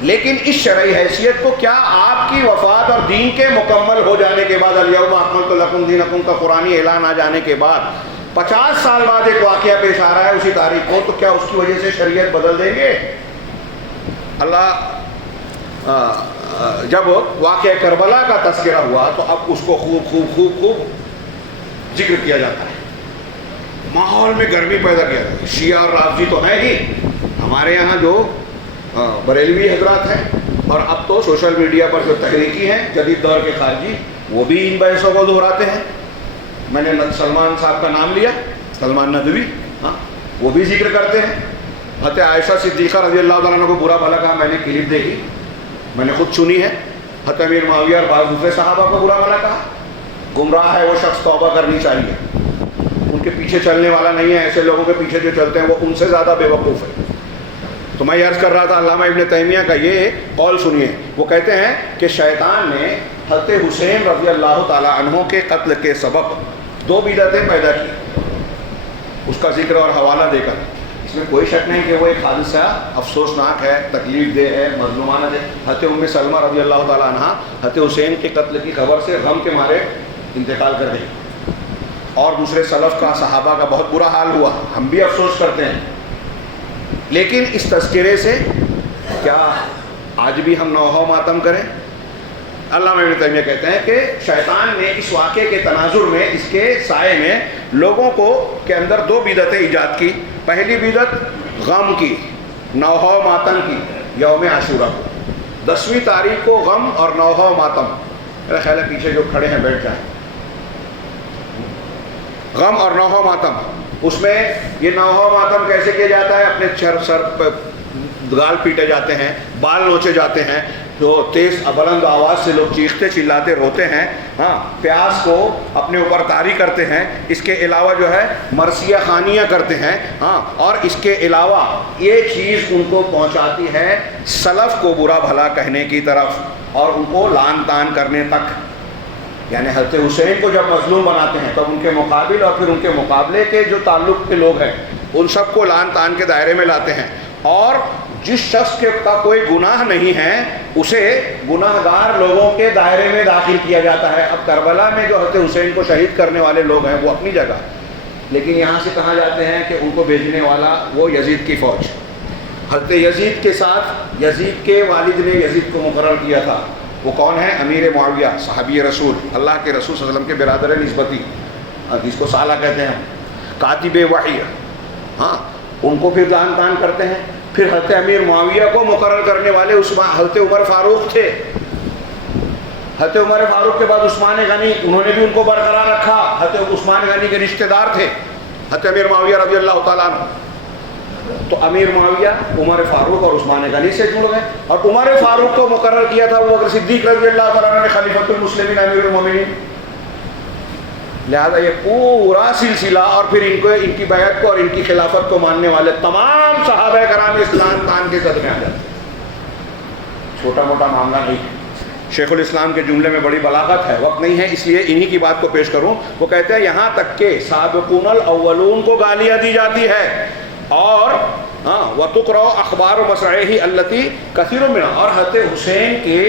لیکن اس شرعی حیثیت کو کیا آپ کی وفات اور دین کے مکمل ہو جانے کے بعد, الیوم اکملت لکم دینکم کا قرآنی اعلان آ جانے کے بعد 50 سال بعد ایک واقعہ پیش آ رہا ہے اسی تاریخ کو, تو کیا اس کی وجہ سے شریعت بدل دیں گے؟ اللہ جب واقعہ کربلا کا تذکرہ ہوا تو اب اس کو خوب ذکر کیا جاتا ہے, ماحول میں گرمی پیدا کیا جاتا ہے. شیعہ اور رافضی تو ہیں ہی, ہمارے یہاں جو بریلوی حضرات ہیں, اور اب تو سوشل میڈیا پر جو تحریکی ہیں جدید دور کے خارجی, وہ بھی ان بحثوں کو دہراتے ہیں. میں نے سلمان صاحب کا نام لیا, سلمان ندوی, ہاں وہ بھی ذکر کرتے ہیں. حضرت عائشہ صدیقہ رضی اللہ تعالیٰ عنہ کو برا بھلا کہا، میں نے کلپ دیکھی، میں نے خود سنی ہے. حضرت امیر معاویہ اور بعض دوسرے صحابہ کو برا بھلا کہا. گمراہ ہے وہ شخص، توبہ کرنی چاہیے. ان کے پیچھے چلنے والا نہیں ہے، ایسے لوگوں کے پیچھے جو چلتے ہیں وہ ان سے زیادہ بے وقوف ہے. تو میں یہ عرض کر رہا تھا، علامہ ابن تیمیہ کا یہ قول سنیے. وہ کہتے ہیں کہ شیطان نے حضرت حسین رضی اللہ تعالیٰ عنہ کے قتل کے سبب 2 بدعتیں پیدا کی، اس کا ذکر اور حوالہ دے کر. اس میں کوئی شک نہیں کہ وہ ایک حادثہ افسوسناک ہے، تکلیف دہ ہے، مظلومانہ ہے. حضرت ام سلمہ رضی اللہ تعالیٰ عنہ حضرت حسین کے قتل کی خبر سے غم کے مارے انتقال کر گئی، اور دوسرے سلف کا، صحابہ کا بہت برا حال ہوا. ہم بھی افسوس کرتے ہیں، لیکن اس تذکرے سے کیا آج بھی ہم نوحہ ماتم کریں؟ علامہ ابن تیمیہ کہتے ہیں کہ شیطان نے اس واقعے کے تناظر میں، اس کے سائے میں لوگوں کو کے اندر 2 بدعتیں ایجاد کی. پہلی بدعت غم کی، نوحہ ماتم کی، یوم عاشورہ کو. 10ویں تاریخ کو غم اور نوحہ ماتم. میرا خیال ہے پیچھے جو کھڑے ہیں بیٹھ جائیں. غم اور نوحہ ماتم، اس میں یہ نوحہ ماتم کیسے کیا جاتا ہے؟ اپنے سر پہ گال پیٹے جاتے ہیں، بال نوچے جاتے ہیں، تو تیز بلند آواز سے لوگ چیختے چلاتے روتے ہیں. ہاں، پیاس کو اپنے اوپر طاری کرتے ہیں. اس کے علاوہ جو ہے مرثیہ خوانیاں کرتے ہیں. ہاں، اور اس کے علاوہ یہ چیز ان کو پہنچاتی ہے سلف کو برا بھلا کہنے کی طرف، اور ان کو لعن طعن کرنے تک. یعنی حضرت حسین کو جب مظلوم بناتے ہیں تب ان کے مقابل اور پھر ان کے مقابلے کے جو تعلق کے لوگ ہیں ان سب کو لعن طعن کے دائرے میں لاتے ہیں. اور جس شخص کے کا کوئی گناہ نہیں ہے اسے گناہ گار لوگوں کے دائرے میں داخل کیا جاتا ہے. اب کربلا میں جو حضرت حسین کو شہید کرنے والے لوگ ہیں وہ اپنی جگہ، لیکن یہاں سے کہا جاتے ہیں کہ ان کو بھیجنے والا وہ یزید کی فوج. حضرت یزید کے ساتھ یزید کے والد نے یزید کو مقرر کیا تھا. وہ کون ہے؟ امیر معاویہ، صحابی رسول، اللہ کے رسول صلی اللہ علیہ وسلم کے برادر نسبتی، جس کو سالہ کہتے ہیں، کاتب وحی. ہاں، ان کو پھر لعن طعن کرتے ہیں. پھر حضرت امیر معاویہ کو مقرر کرنے والے حضرت عمر فاروق تھے. حضرت عمر فاروق کے بعد عثمان غنی، انہوں نے بھی ان کو برقرار رکھا. حضرت عثمان غنی کے رشتہ دار تھے حضرت امیر معاویہ رضی اللہ تعالیٰ عنہ. تو امیر معاویہ عمر فاروق اور عثمان غنی سے جڑ گئے، اور عمر فاروق کو مقرر کیا تھا ابو بکر صدیق رضی اللہ تعالیٰ عنہ نے خلیفۃ المسلمین امیر المومنین. لہذا یہ پورا سلسلہ، اور پھر ان کی بیعت کو اور ان کی خلافت کو ماننے والے تمام صحابہ کرام اسلام طعن کے قدمے آ جاتے. چھوٹا موٹا معاملہ نہیں. شیخ الاسلام کے جملے میں بڑی بلاغت ہے، وقت نہیں ہے اس لیے انہی کی بات کو پیش کروں. وہ کہتے ہیں یہاں تک کہ سابقون الاولون کو گالیاں دی جاتی ہے، اور وَتُقْرَأُ أَخْبَارُ مَصْرَعِهِ الَّتِي كَثِيرٌ مِنْهَا، اور حضرت حسین کے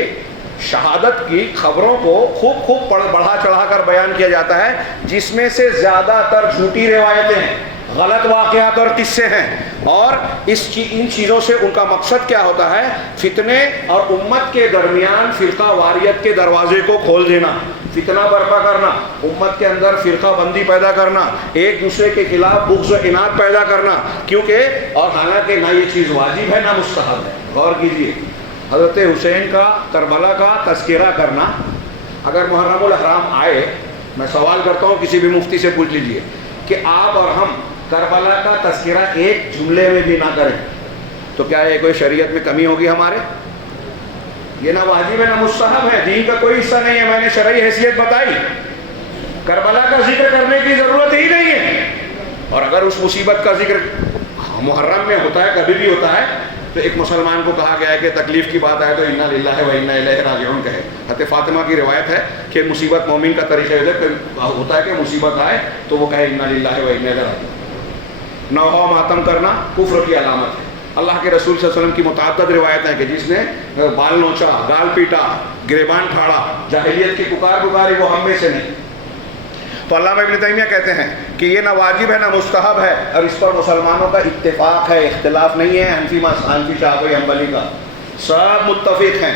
شہادت کی خبروں کو خوب بڑھا چڑھا کر بیان کیا جاتا ہے، جس میں سے زیادہ تر جھوٹی روایتیں ہیں، غلط واقعات اور قصے ہیں. اور ان چیزوں سے ان کا مقصد کیا ہوتا ہے؟ فتنے اور امت کے درمیان فرقہ واریت کے دروازے کو کھول دینا، فتنہ برپا کرنا، امت کے اندر فرقہ بندی پیدا کرنا، ایک دوسرے کے خلاف بغض و عناد پیدا کرنا. کیونکہ اور حالانکہ نہ یہ چیز واجب ہے نہ مستحب ہے. غور کیجیے، حضرت حسین کا کربلا کا تذکرہ کرنا، اگر محرم الحرام آئے، میں سوال کرتا ہوں کسی بھی مفتی سے پوچھ لیجئے کہ آپ اور ہم کربلا کا تذکرہ ایک جملے میں بھی نہ کریں تو کیا یہ کوئی شریعت میں کمی ہوگی ہمارے؟ یہ نہ واجب ہے نہ مستحب ہے، دین کا کوئی حصہ نہیں ہے. میں نے شرعی حیثیت بتائی، کربلا کا ذکر کرنے کی ضرورت ہی نہیں ہے. اور اگر اس مصیبت کا ذکر محرم میں ہوتا ہے، کبھی بھی ہوتا ہے، تو ایک مسلمان کو کہا گیا ہے کہ تکلیف کی بات آئے تو انا للہ و انا الیہ راجعون کہے. حضرت فاطمہ کی روایت ہے کہ مصیبت مومن کا طریقہ ہوتا ہے کہ مصیبت آئے تو وہ کہے انا للہ و انا الیہ راجعون. نوحہ ماتم کرنا کفر کی علامت ہے. اللہ کے رسول صلی اللہ علیہ وسلم کی متعدد روایت ہیں کہ جس نے بال نوچا، گال پیٹا، گریبان پھاڑا، جاہلیت کی پکار پکاری، وہ ہم میں سے نہیں. تو علامہ ابن تیمیہ کہتے ہیں کہ یہ نہ واجب ہے نہ مستحب ہے، اور اس پر مسلمانوں کا اتفاق ہے، اختلاف نہیں ہے. حنفی شافعی حنبلی کا سب متفق ہیں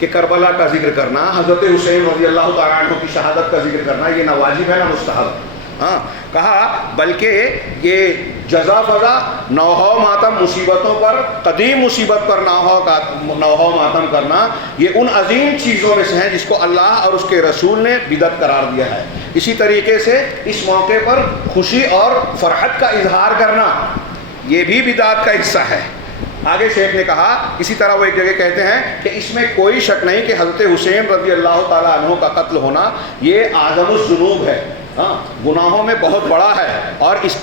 کہ کربلا کا ذکر کرنا، حضرت حسین رضی اللہ تعالیٰ عنہ کی شہادت کا ذکر کرنا، یہ نہ واجب ہے نہ مستحب. ہاں کہا بلکہ یہ جزا فضا نوحہ ماتم مصیبتوں پر، قدیم مصیبت پر نوحہ ماتم کرنا، یہ ان عظیم چیزوں میں سے ہیں جس کو اللہ اور اس کے رسول نے بدعت قرار دیا ہے. اسی طریقے سے اس موقع پر خوشی اور فرحت کا اظہار کرنا، یہ بھی بدعت کا حصہ ہے۔ آگے شیخ نے کہا، اسی طرح وہ ایک جگہ کہتے ہیں کہ اس میں کوئی شک نہیں کہ حضرت حسین رضی اللہ تعالیٰ عنہ کا قتل ہونا یہ اعظم الذنوب ہے، گناہوں میں بہت بڑا ہے، اور اس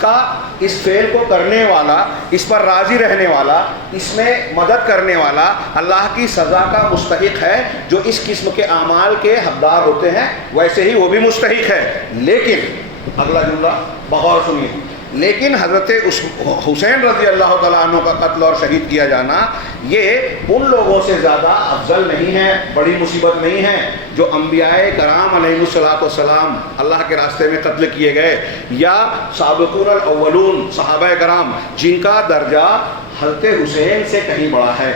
فعل کو کرنے والا، اس پر راضی رہنے والا، اس میں مدد کرنے والا اللہ کی سزا کا مستحق ہے۔ جو اس قسم کے اعمال کے حقدار ہوتے ہیں ویسے ہی وہ بھی مستحق ہے۔ لیکن اگلا جملہ بغور سنیے، لیکن حضرت حسین رضی اللہ تعالیٰ عنہ کا قتل اور شہید کیا جانا یہ ان لوگوں سے زیادہ افضل نہیں ہے، بڑی مصیبت نہیں ہے جو انبیاء کرام علیہ السلام اللہ کے راستے میں قتل کیے گئے، یا سابقون الاولون صحابہ کرام جن کا درجہ حضرت حسین سے کہیں بڑا ہے،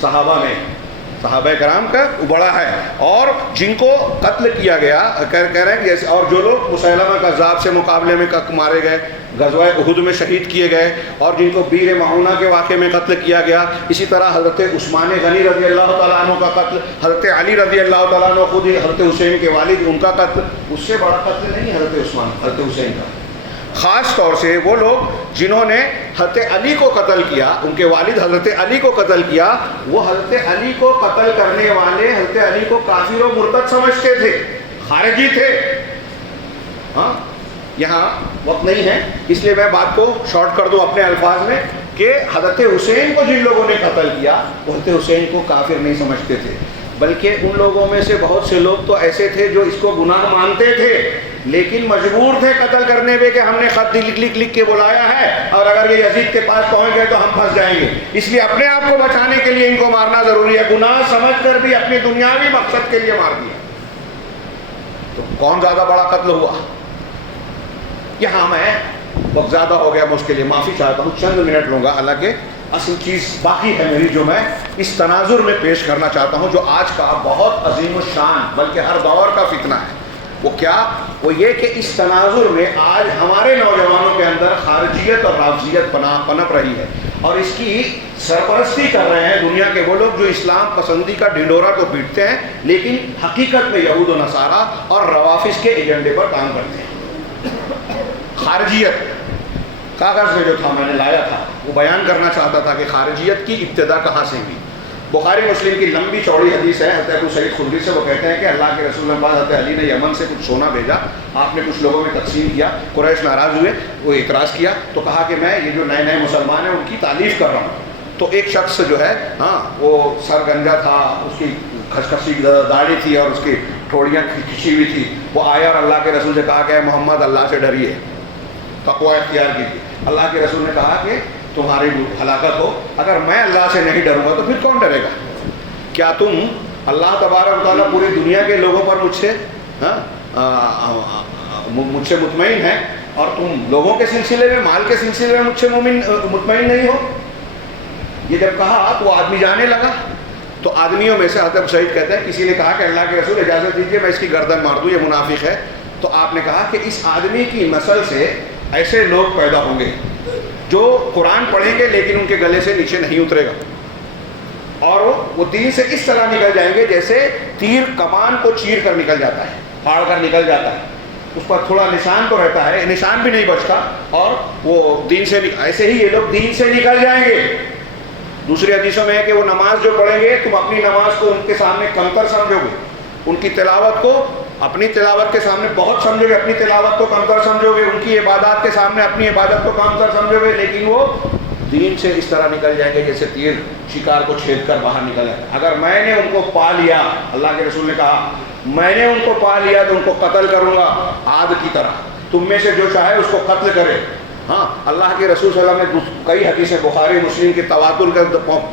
صحابہ کرام کا بڑا ہے، اور جن کو قتل کیا گیا کہہ رہے ہیں جیسے، اور جو لوگ مسیلمہ کذاب سے مقابلے میں مارے گئے، غزوہ احد میں شہید کیے گئے، اور جن کو بیر معونہ کے واقعے میں قتل کیا گیا، اسی طرح حضرت عثمان غنی رضی اللہ تعالیٰ عنہ کا قتل، حضرت علی رضی اللہ تعالیٰ عنہ خود ہی حضرت حسین کے والد ان کا قتل، اس سے بڑا قتل نہیں حضرت حسین کا۔ خاص طور سے وہ لوگ جنہوں نے حضرت علی کو قتل کیا، ان کے والد حضرت علی کو قتل کیا، وہ حضرت علی کو قتل کرنے والے حضرت علی کو کافر و مرتد سمجھتے تھے، خارجی تھے۔ یہاں وقت نہیں ہے اس لیے میں بات کو شارٹ کر دوں اپنے الفاظ میں، کہ حضرت حسین کو جن لوگوں نے قتل کیا وہ حضرت حسین کو کافر نہیں سمجھتے تھے، بلکہ ان لوگوں میں سے بہت سے لوگ تو ایسے تھے جو اس کو گناہ مانتے تھے، لیکن مجبور تھے قتل کرنے پہ کہ ہم نے خط لکھ کے بلایا ہے، اور اگر یہ یزید کے پاس پہنچ گئے تو ہم پھنس جائیں گے، اس لیے اپنے آپ کو بچانے کے لیے ان کو مارنا ضروری ہے، گناہ سمجھ کر بھی اپنی دنیاوی مقصد کے لیے مار دیا۔ تو کون زیادہ بڑا قتل ہوا؟ یہاں میں وقت زیادہ ہو گیا، میں اس کے لیے معافی چاہتا ہوں، چند منٹ لوں گا، حالانکہ اصل چیز باقی ہے میری جو میں اس تناظر میں پیش کرنا چاہتا ہوں، جو آج کا بہت عظیم الشان بلکہ ہر دور کا فتنہ ہے۔ وہ کیا؟ وہ یہ کہ اس تناظر میں آج ہمارے نوجوانوں کے اندر خارجیت اور رافضیت پنپ رہی ہے، اور اس کی سرپرستی کر رہے ہیں دنیا کے وہ لوگ جو اسلام پسندی کا ڈھنڈورا تو پیٹتے ہیں، لیکن حقیقت میں یہود و نصارہ اور روافظ کے ایجنڈے پر کام کرتے ہیں۔ خارجیت کاغذ میں جو تھا میں نے لایا تھا، وہ بیان کرنا چاہتا تھا کہ خارجیت کی ابتدا کہاں سے ہوئی۔ بخاری مسلم کی لمبی چوڑی حدیث ہے، حضرت ابو سعید خدری سے، وہ کہتے ہیں کہ اللہ کے رسول اللہ حضرت علی نے یمن سے کچھ سونا بھیجا، آپ نے کچھ لوگوں میں تقسیم کیا، قریش ناراض ہوئے، وہ اعتراض کیا، تو کہا کہ میں یہ جو نئے مسلمان ہیں ان کی تعریف کر رہا ہوں۔ تو ایک شخص جو ہے وہ سر گنجا تھا، اس کی کھسکسی داڑھی تھی اور اس کی ٹھوڑیاں کھچی ہوئی تھی، وہ آیا اور اللہ کے رسول سے کہا کہ اے محمد اللہ سے ڈریے، تقوی اختیار کیجیے۔ اللہ کے رسول نے کہا کہ تمہاری ہلاکت ہو، اگر میں اللہ سے نہیں ڈروں گا تو پھر کون ڈرے گا؟ کیا تم اللہ تبارک و تعالیٰ پوری دنیا کے لوگوں پر مجھ سے مطمئن ہے، اور تم لوگوں کے سلسلے میں، مال کے سلسلے میں مجھ سے مطمئن نہیں ہو؟ یہ جب کہا تو وہ آدمی جانے لگا، تو آدمیوں میں سے حضرت سعید کہتے ہیں کسی نے کہا کہ اللہ کے رسول اجازت دیجیے میں اس کی گردن مار دوں، یہ منافق ہے۔ تو آپ نے کہا کہ اس آدمی کی نسل سے ایسے لوگ پیدا ہوں گے جو قرآن پڑھیں گے لیکن ان کے گلے سے نیچے نہیں اترے گا، اور وہ دین سے اس طرح نکل جائیں گے جیسے تیر کمان کو چیر کر نکل جاتا ہے، پھاڑ کر نکل جاتا ہے، اس پر تھوڑا نشان تو رہتا ہے، نشان بھی نہیں بچتا، اور وہ دین سے ایسے ہی یہ لوگ دین سے نکل جائیں گے۔ دوسری حدیثوں میں ہے کہ وہ نماز جو پڑھیں گے تم اپنی نماز کو ان کے سامنے کمتر سمجھو گے، ان کی تلاوت کو اپنی تلاوت کے سامنے بہت سمجھو گے، اپنی تلاوت کو کمتر سمجھو گے، ان کی عبادات کے سامنے اپنی عبادت کو کمتر سمجھو گے، لیکن وہ دین سے اس طرح نکل جائیں گے جیسے تیر شکار کو چھید کر باہر نکل جائے۔ اگر میں نے ان کو پا لیا، اللہ کے رسول نے کہا میں نے ان کو پا لیا تو ان کو قتل کروں گا عاد کی طرح، تم میں سے جو چاہے اس کو قتل کرے۔ اللہ کے رسول صلی اللہ علیہ وسلم نے کئی حدیثیں بخاری مسلم کے تواتر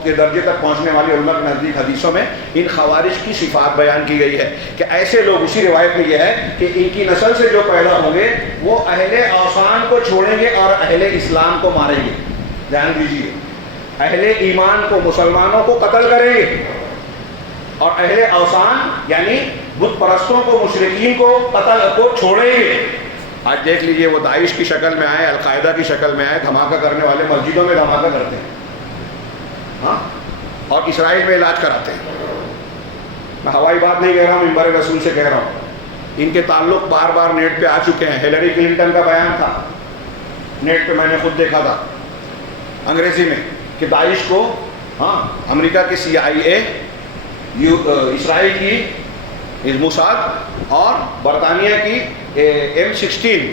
کے درجے تک پہنچنے والی علماء کے نزدیک حدیثوں میں ان خوارج کی صفات بیان کی گئی ہے کہ ایسے لوگ، اسی روایت میں یہ ہے کہ ان کی نسل سے جو پیدا ہوں گے وہ اہل اوثان کو چھوڑیں گے اور اہل اسلام کو ماریں گے۔ دھیان دیجیے، اہل ایمان کو، مسلمانوں کو قتل کریں گے، اور اہل اوثان یعنی بت پرستوں کو، مشرکین کو قتل کو چھوڑیں گے۔ آج دیکھ لیجئے وہ داعش کی شکل میں آئے، القاعدہ کی شکل میں آئے، دھماکہ کرنے والے مسجدوں میں دھماکہ کرتے ہیں، اور اسرائیل میں علاج کراتے ہیں۔ میں ہوائی بات نہیں کہہ رہا ہوں، منبر رسول سے کہہ رہا ہوں، ان کے تعلق بار بار نیٹ پہ آ چکے ہیں۔ ہیلری کلنٹن کا بیان تھا، نیٹ پہ میں نے خود دیکھا تھا انگریزی میں کہ داعش کو امریکہ کی CIA، اسرائیل کی موساد اور برطانیہ کی M16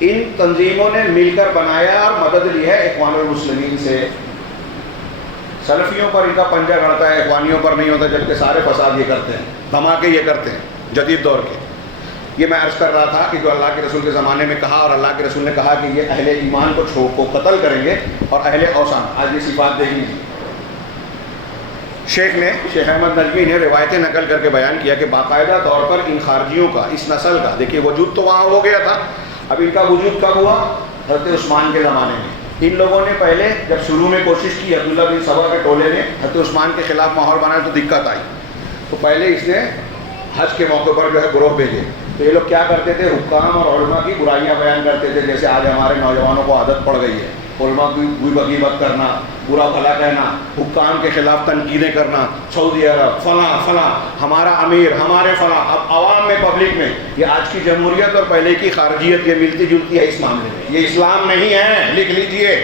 ان تنظیموں نے مل کر بنایا اور مدد لی ہے اخوان المسلمین سے۔ سلفیوں پر ان کا پنجہ گڑتا ہے، اخوانیوں پر نہیں ہوتا، جبکہ سارے فساد یہ کرتے ہیں، دھماکے یہ کرتے ہیں جدید دور کے۔ یہ میں عرض کر رہا تھا کہ جو اللہ کے رسول کے زمانے میں کہا، اور اللہ کے رسول نے کہا کہ یہ اہل ایمان کو قتل کریں گے اور اہل اوثان، آج یہ صفات دیکھیں گے۔ شیخ احمد نجمی نے روایتیں نقل کر کے بیان کیا کہ باقاعدہ طور پر ان خارجیوں کا، اس نسل کا، دیکھیے وجود تو وہاں ہو گیا تھا، اب ان کا وجود کب ہوا؟ حضرت عثمان کے زمانے میں۔ ان لوگوں نے پہلے جب شروع میں کوشش کی، عبداللہ بن سبا کے ٹولے نے حضرت عثمان کے خلاف ماحول بنایا تو دقت آئی، تو پہلے اس نے حج کے موقع پر جو ہے گروہ بھیجے۔ تو یہ لوگ کیا کرتے تھے؟ حکام اور علماء کی برائیاں بیان کرتے تھے، جیسے آج ہمارے نوجوانوں کو عادت پڑ گئی ہے، علماء کی بوئی بغیبت کرنا، برا بھلا کہنا، حکام کے خلاف تنقیدیں کرنا، سعودی عرب فلاں فلاں، ہمارا امیر، ہمارے فلاں۔ اب عوام میں، پبلک میں یہ آج کی جمہوریت اور پہلے کی خارجیت یہ ملتی جلتی ہے اس معاملے میں۔ یہ اسلام نہیں ہے، لکھ لیجئے،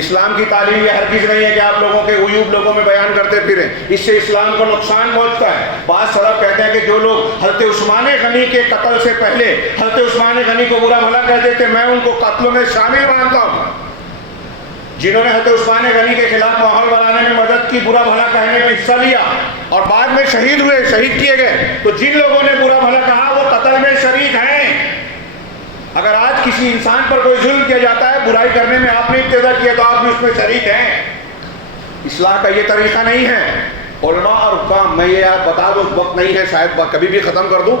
اسلام کی تعلیم یہ ہرگز نہیں ہے کہ آپ لوگوں کے عیوب لوگوں میں بیان کرتے پھریں، اس سے اسلام کو نقصان پہنچتا ہے۔ بعض سلف کہتے ہیں کہ جو لوگ حضرت عثمان غنی کے قتل سے پہلے حضرت عثمان غنی کو برا بھلا کہتے تھے، میں ان کو قتلوں میں شامل مانتا ہوں۔ جنہوں نے حضرت عثمان غنی کے خلاف ماحول بنانے میں مدد کی، برا بھلا کہنے میں حصہ لیا اور بعد میں شہید ہوئے، شہید کیے گئے، تو جن لوگوں نے برا بھلا کہا وہ قتل میں شریک ہیں۔ اگر آج کسی انسان پر کوئی ظلم کیا جاتا ہے، برائی کرنے میں آپ نے ابتدا کیا تو آپ بھی اس میں شریک ہیں۔ اصلاح کا یہ طریقہ نہیں ہے۔ علماء اور حکام، میں یہ آپ بتا دوں، وقت نہیں ہے، شاید کبھی بھی ختم کر دوں،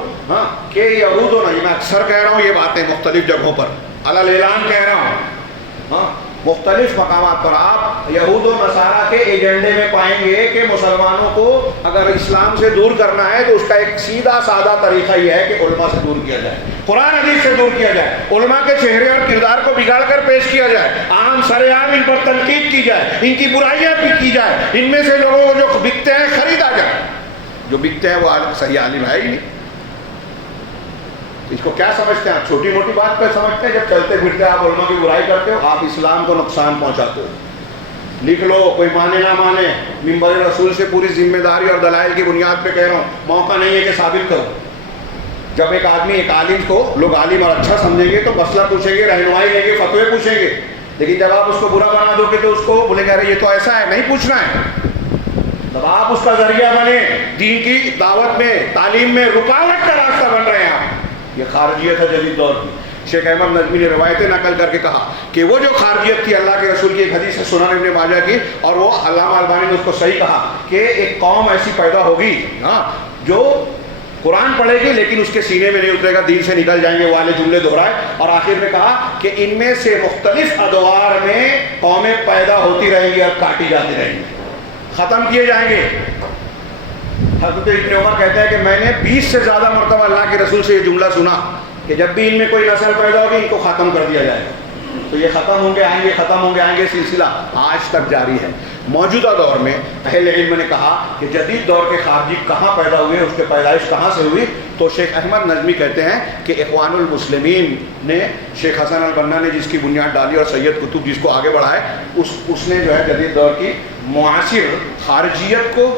کہ یہود و نجران، میں اکثر کہہ رہا ہوں یہ باتیں مختلف جگہوں پر، علی اعلان کہہ رہا ہوں، مختلف مقامات پر آپ یہود و نصارہ کے ایجنڈے میں پائیں گے کہ مسلمانوں کو اگر اسلام سے دور کرنا ہے تو اس کا ایک سیدھا سادہ طریقہ یہ ہے کہ علماء سے دور کیا جائے، قرآن حدیث سے دور کیا جائے، علماء کے چہرے اور کردار کو بگاڑ کر پیش کیا جائے، عام سر عام ان پر تنقید کی جائے، ان کی برائیاں بھی کی جائے، ان میں سے لوگوں کو جو بکتے ہیں خریدا جائے، جو بکتے ہیں وہ صحیح عالم ہے ہی نہیں۔ اس کو کیا سمجھتے ہیں آپ؟ چھوٹی موٹی بات پہ سمجھتے ہیں؟ جب چلتے پھرتے آپ علماء کی برائی کرتے ہو، آپ اسلام کو نقصان پہنچاتے ہو۔ لکھ لو، کوئی مانے نہ مانے، منبر رسول سے پوری ذمہ داری اور دلائل کی بنیاد پہ کہہ رہا ہوں، موقع نہیں ہے کہ ثابت کرو۔ جب ایک آدمی ایک عالم کو لوگ عالم اور اچھا سمجھیں گے تو مسئلہ پوچھیں گے، رہنمائی لیں گے، فتوے پوچھیں گے، لیکن جب آپ اس کو برا بنا دو گے تو اس کو بولیں گے ارے یہ تو ایسا ہے، نہیں پوچھنا ہے۔ جب آپ اس کا ذریعہ بنے، دین کی دعوت میں، تعلیم میں رکاوٹ کا راستہ بن رہے ہیں آپ، یہ خارجیت ہے جدید دور کی۔ شیخ احمد نجمی نے روایتیں نقل کر کے کہا کہ وہ جو خارجیت تھی، اللہ کے رسول کی ایک حدیث ہے سنن ابن ماجہ کی، اور وہ علامہ البانی نے اس کو صحیح کہا کہ ایک قوم ایسی پیدا ہوگی جو قرآن پڑھے گی لیکن اس کے سینے میں نہیں اترے گا، دین سے نکل جائیں گے، والے جملے دہرائے، اور آخر میں کہا کہ ان میں سے مختلف ادوار میں قومیں پیدا ہوتی رہیں گی اور کاٹی جاتی رہیں گی، ختم کیے جائیں گے۔ حضرت ابن عمر کہتے ہیں کہ میں نے 20 سے زیادہ مرتبہ اللہ کے رسول سے یہ جملہ سنا کہ جب بھی ان میں کوئی نسل پیدا ہوگی ان کو ختم کر دیا جائے گا۔ تو یہ ختم ہوں گے آئیں گے، ختم ہوں گے آئیں گے، سلسلہ آج تک جاری ہے۔ موجودہ دور میں اہل علم نے کہا کہ جدید دور کے خارجی کہاں پیدا ہوئے، اس کے پیدائش کہاں سے ہوئی، تو شیخ احمد نجمی کہتے ہیں کہ اخوان المسلمین نے، شیخ حسن البنا نے جس کی بنیاد ڈالی اور سید قطب جس کو آگے بڑھائے، اس نے جو ہے جدید دور کی معاصر خارجیت کو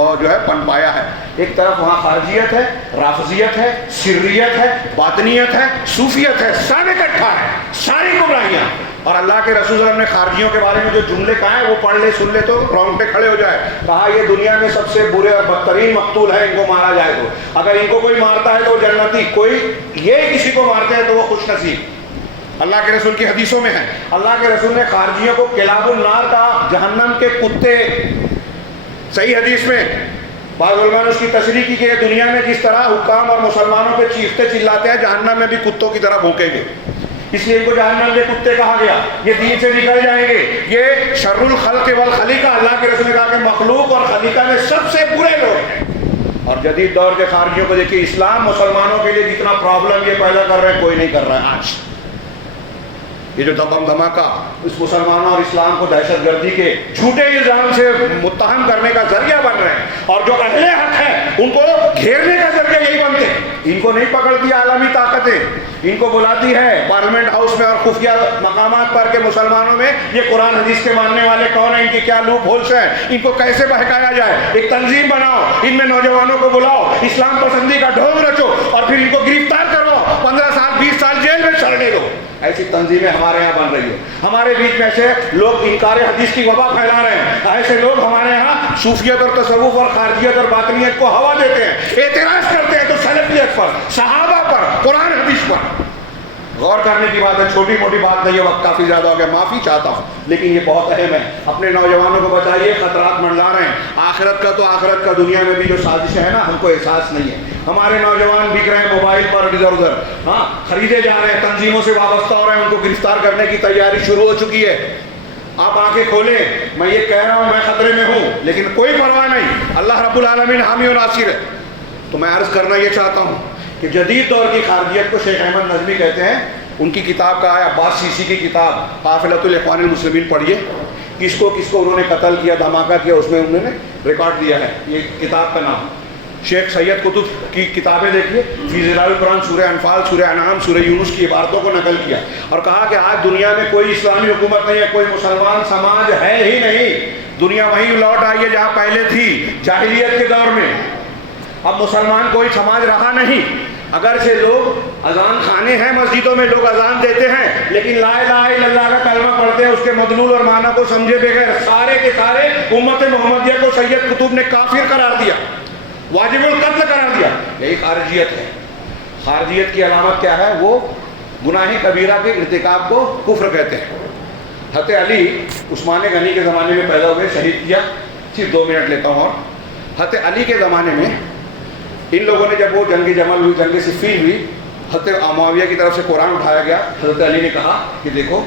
اور جو ہے پنپایا ہے۔ ایک طرف وہاں خارجیت ہے، رافضیت ہے، سریت ہے، باطنیت ہے، صوفیت ہے، سب اکٹھا ہے، ساری گمراہیاں۔ اور اللہ کے رسول صلی اللہ علیہ وسلم نے خارجیوں کے بارے میں جو جملے کہا ہے وہ پڑھ لے سن لے تو رونگٹے کھڑے ہو جائے۔ کہا یہ دنیا میں سب سے برے اور بدترین مقتول ہیں، ان کو مارا جائے تو اگر ان کو کوئی مارتا ہے تو وہ جنتی، کوئی یہ کسی کو مارتے ہیں تو وہ خوش نصیب۔ اللہ کے رسول کی حدیثوں میں ہے، اللہ کے رسول نے خارجیوں کو کلاب النار کہا، جہنم کے کتے۔ صحیح حدیث میں بعض علماء نے اس کی تشریح کی کہ دنیا میں جس طرح حکام اور مسلمانوں پہ چیختے چلاتے ہیں، جہنم میں بھی کتوں کی طرح بھونکیں گے، اس لیے ان کو جہنم کے کتے کہا گیا۔ یہ دین سے نکل جائیں گے، یہ شر الخلق والخلیقہ، اللہ کے رسول نے کہا کہ مخلوق اور خلیقہ میں سب سے برے لوگ ہیں۔ اور جدید دور کے خارجیوں کو دیکھیے، اسلام مسلمانوں کے لیے جتنا پرابلم یہ پیدا کر رہے ہیں کوئی نہیں کر رہا ہے آج۔ یہ جو دبم دھماکہ اس مسلمانوں اور اسلام کو دہشت گردی کے جھوٹے الزام سے متہم کرنے کا ذریعہ بن رہے ہیں، اور جو اہل حق ہیں ان کو گھیرنے کا ذریعہ یہی بنتے ہیں۔ ان کو نہیں پکڑتی عالمی طاقتیں، ان کو بلاتی ہے پارلیمنٹ ہاؤس میں اور خفیہ مقامات پر کہ مسلمانوں میں یہ قرآن حدیث کے ماننے والے کون ہیں، ان کی کیا لوپ ہولس ہیں، ان کو کیسے بہکایا جائے، ایک تنظیم بناؤ، ان میں نوجوانوں کو بلاؤ، اسلام پسندی کا ڈھونگ رچو اور پھر ان کو گرفتار کرواؤ، 15 سال 20 سال جیل میں سڑنے دو۔ ایسی تنظیمیں ہمارے یہاں بن رہی ہے، ہمارے بیچ میں سے لوگ انکار حدیث کی وبا پھیلا رہے ہیں، ایسے لوگ ہمارے یہاں صوفیت اور تصوف اور خارجیت اور باطنیت کو ہوا دیتے ہیں، اعتراض کرتے ہیں تو سلفیت پر، صحابہ پر، قرآن حدیث پر۔ غور کرنے کی بات ہے، چھوٹی موٹی بات نہیں ہے، وقت کافی زیادہ ہو گیا، معافی چاہتا ہوں، لیکن یہ بہت اہم ہے۔ اپنے نوجوانوں کو بتائیے، خطرات منڈلا رہے ہیں، آخرت کا تو آخرت کا، دنیا میں بھی جو سازش ہے نا ہم کو احساس نہیں ہے۔ ہمارے نوجوان بک رہے ہیں موبائل پر ادھر ادھر، ہاں خریدے جا رہے ہیں، تنظیموں سے وابستہ ہو رہے ہیں، ان کو گرفتار کرنے کی تیاری شروع ہو چکی ہے۔ آپ آنکھیں کھولیں، میں یہ کہہ رہا ہوں میں خطرے میں ہوں، لیکن کوئی پرواہ نہیں، اللہ رب العالمین حامی و ناصر ہے۔ تو میں عرض کرنا یہ چاہتا ہوں کہ جدید دور کی خارجیت کو شیخ احمد نظمی کہتے ہیں، ان کی کتاب کا ہے عباس سیسی کی کتاب قافلۃ الاخوان المسلمین، پڑھیے، کس کو انہوں نے قتل کیا، دھماکہ کیا، اس میں انہوں نے ریکارڈ دیا ہے، یہ کتاب کا نام۔ شیخ سید قطب کی کتابیں دیکھیے، فی ظلال القرآن، سورہ انفال، سورہ انعام، سورہ یونس کی عبارتوں کو نقل کیا اور کہا کہ آج دنیا میں کوئی اسلامی حکومت نہیں ہے، کوئی مسلمان سماج ہے ہی نہیں، دنیا وہیں لوٹ آئی ہے جہاں پہلے تھی جاہلیت کے دور میں۔ اب مسلمان کوئی سماج رہا نہیں، اگرچہ لوگ اذان خانے ہیں، مسجدوں میں لوگ اذان دیتے ہیں، لیکن لا الہ الا اللہ کا کلمہ پڑھتے ہیں، اس کے مدلول اور معنی کو سمجھے بغیر سارے کے سارے امت محمدیہ کو سید قطب نے کافر قرار دیا، واجب القتل قرار دیا۔ یہی خارجیت ہے۔ خارجیت کی علامت کیا ہے؟ وہ گناہ کبیرہ کے ارتکاب کو کفر کہتے ہیں۔ حضرت علی عثمان غنی کے زمانے میں پیدا ہوئے، شہید کیا، صرف 2 منٹ لیتا ہوں اور حضرت علی کے زمانے میں ان لوگوں نے جب وہ جنگ جمل ہوئی، جنگ صفین ہوئی، حضرت معاویہ کی طرف سے قرآن اٹھایا گیا، حضرت علی نے کہا کہ دیکھو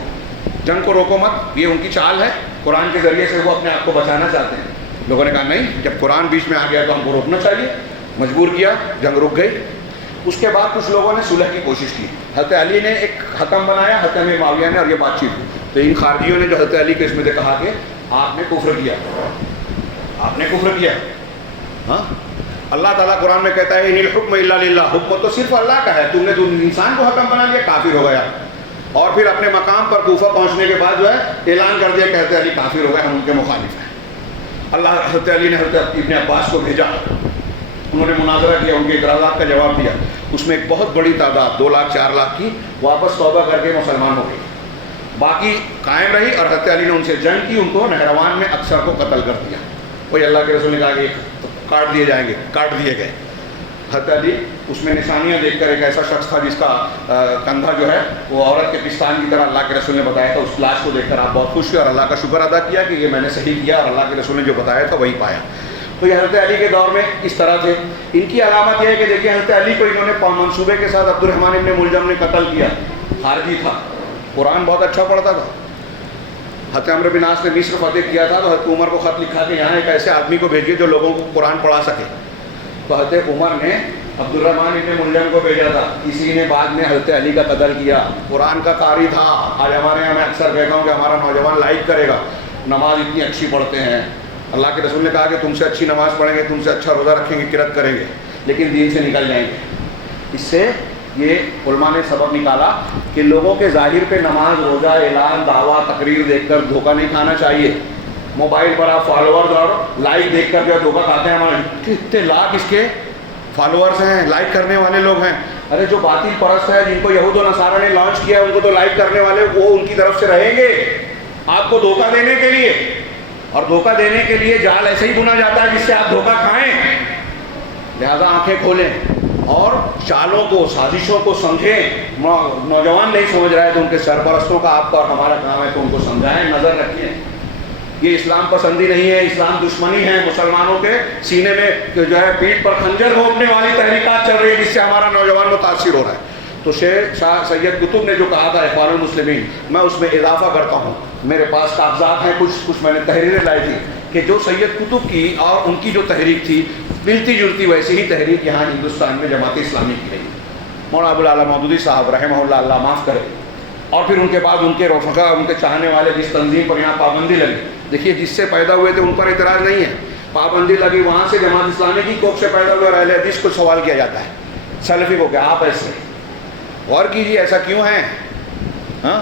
جنگ کو روکو مت، یہ ان کی چال ہے، قرآن کے ذریعے سے وہ اپنے آپ کو بچانا چاہتے ہیں۔ لوگوں نے کہا نہیں، جب قرآن بیچ میں آ گیا تو ہم کو روکنا چاہیے، مجبور کیا، جنگ رک گئی۔ اس کے بعد کچھ لوگوں نے صلح کی کوشش کی، حضرت علی نے ایک حکم بنایا، حضرت امیر معاویہ نے، اور یہ بات چیت ہوئی تو ان خارجیوں نے جو حضرت علی کے اس میں سے کہا کہ آپ نے کفر کیا، آپ نے کفر کیا۔ ہاں اللہ تعالیٰ قرآن میں کہتا ہے ان الحکم الا للہ، حکم تو صرف اللہ کا ہے، تم نے انسان کو حکم بنا لیا، کافر ہو گیا۔ اور پھر اپنے مقام پر کوفہ پہنچنے کے بعد جو ہے اعلان کر دیا کہ حضرت علی کافر ہو گئے، ہم ان کے مخالف ہیں۔ اللہ حضرت علی نے حضرت ابن عباس کو بھیجا، انہوں نے مناظرہ کیا، ان کے اعتراضات کا جواب دیا، اس میں ایک بہت بڑی تعداد 2 لاکھ 4 لاکھ کی واپس توبہ کر کے مسلمان ہو گئی، باقی قائم رہی، اور حضرت علی نے ان سے جنگ کی، ان کو نہروان میں اکثر کو قتل کر دیا۔ وہی اللہ کے رسول نے کہا کہ کاٹ دیے جائیں گے، کاٹ دیے گئے۔ حضرت علی اس میں نشانیاں دیکھ کر، ایک ایسا شخص تھا جس کا کندھا جو ہے وہ عورت کے پستان کی طرح اللہ کے رسول نے بتایا تھا، اس لاش کو دیکھ کر آپ بہت خوش ہوئے اور اللہ کا شکر ادا کیا کہ یہ میں نے صحیح کیا اور اللہ کے رسول نے جو بتایا تھا وہی پایا۔ تو یہ حضرت علی کے دور میں اس طرح تھے۔ ان کی علامت یہ ہے کہ دیکھیں حضرت علی کو انہوں نے منصوبے کے ساتھ عبد الرحمن ابن ملجم نے قتل کیا، خارجی تھا، قرآن بہت اچھا پڑھتا تھا۔ حضرت عمرو بن عاص نے مصر فتح کیا تھا تو حضرت عمر کو خط لکھا کہ یہاں ایک ایسے آدمی کو بھیجیے جو لوگوں کو قرآن پڑھا سکے، تو حضرت عمر نے عبد الرحمن ابن ملجم کو بھیجا تھا، اسی نے بعد میں حضرت علی کا قتل کیا۔ قرآن کا قاری تھا۔ آج ہمارے یہاں میں اکثر کہتا ہوں کہ ہمارا نوجوان لائک کرے گا، نماز اتنی اچھی پڑھتے ہیں، اللہ کے رسول نے کہا کہ تم سے اچھی نماز پڑھیں گے، تم سے اچھا روزہ رکھیں گے، قرأت کریں گے، لیکن دین سے نکل جائیں گے۔ اس سے یہ علماء نے سبق نکالا کہ لوگوں کے ظاہر پہ نماز، روزہ، اعلان، دعویٰ، تقریر دیکھ کر دھوکہ نہیں کھانا چاہیے۔ موبائل پر آپ فالوورز اور لائک دیکھ کر جو دھوکہ کھاتے ہیں، ہمارے اتنے لاکھ اس کے فالوورز ہیں، لائک کرنے والے لوگ ہیں۔ ارے جو باطل پرست ہے، جن کو یہود و نصارہ نے لانچ کیا، ان کو تو لائک کرنے والے وہ ان کی طرف سے رہیں گے آپ کو دھوکہ دینے کے لیے، اور دھوکہ دینے کے لیے جال ایسے ہی بنا جاتا ہے جس سے آپ دھوکہ کھائیں۔ لہذا آنکھیں کھولیں اور چالوں کو، سازشوں کو سمجھیں۔ نوجوان نہیں سمجھ رہے تو ان کے سرپرستوں کا آپ کا اور ہمارا کام ہے تو ان کو سمجھائیں، نظر رکھیں۔ یہ اسلام پسندی نہیں ہے، اسلام دشمنی ہے۔ مسلمانوں کے سینے میں جو ہے پیٹھ پر خنجر گھونپنے والی تحریکات چل رہی ہے جس سے ہمارا نوجوان متاثر ہو رہا ہے۔ تو شاہ سید قطب نے جو کہا تھا اخوان المسلمین، میں اس میں اضافہ کرتا ہوں، میرے پاس کاغذات ہیں، کچھ میں نے تحریریں لائی تھی کہ جو سید قطب کی اور ان کی جو تحریک تھی ملتی جلتی ویسی ہی تحریک یہاں ہندوستان میں جماعت اسلامی کی رہی۔ مولانا ابوالعلا مودودی صاحب رحمہ اللہ، اللہ معاف کرے، اور پھر ان کے بعد ان کے رفقا، ان کے چاہنے والے، جس تنظیم پر یہاں پابندی لگی، دیکھیے جس سے پیدا ہوئے تھے ان پر اعتراض نہیں ہے، پابندی لگی وہاں سے جماعت اسلامی کی کوکھ سے پیدا ہوئے اور اہل حدیث کو سوال کیا جاتا ہے۔ سلفی کو کہ آپ ایسے غور کیجیے ایسا کیوں ہے؟ ہاں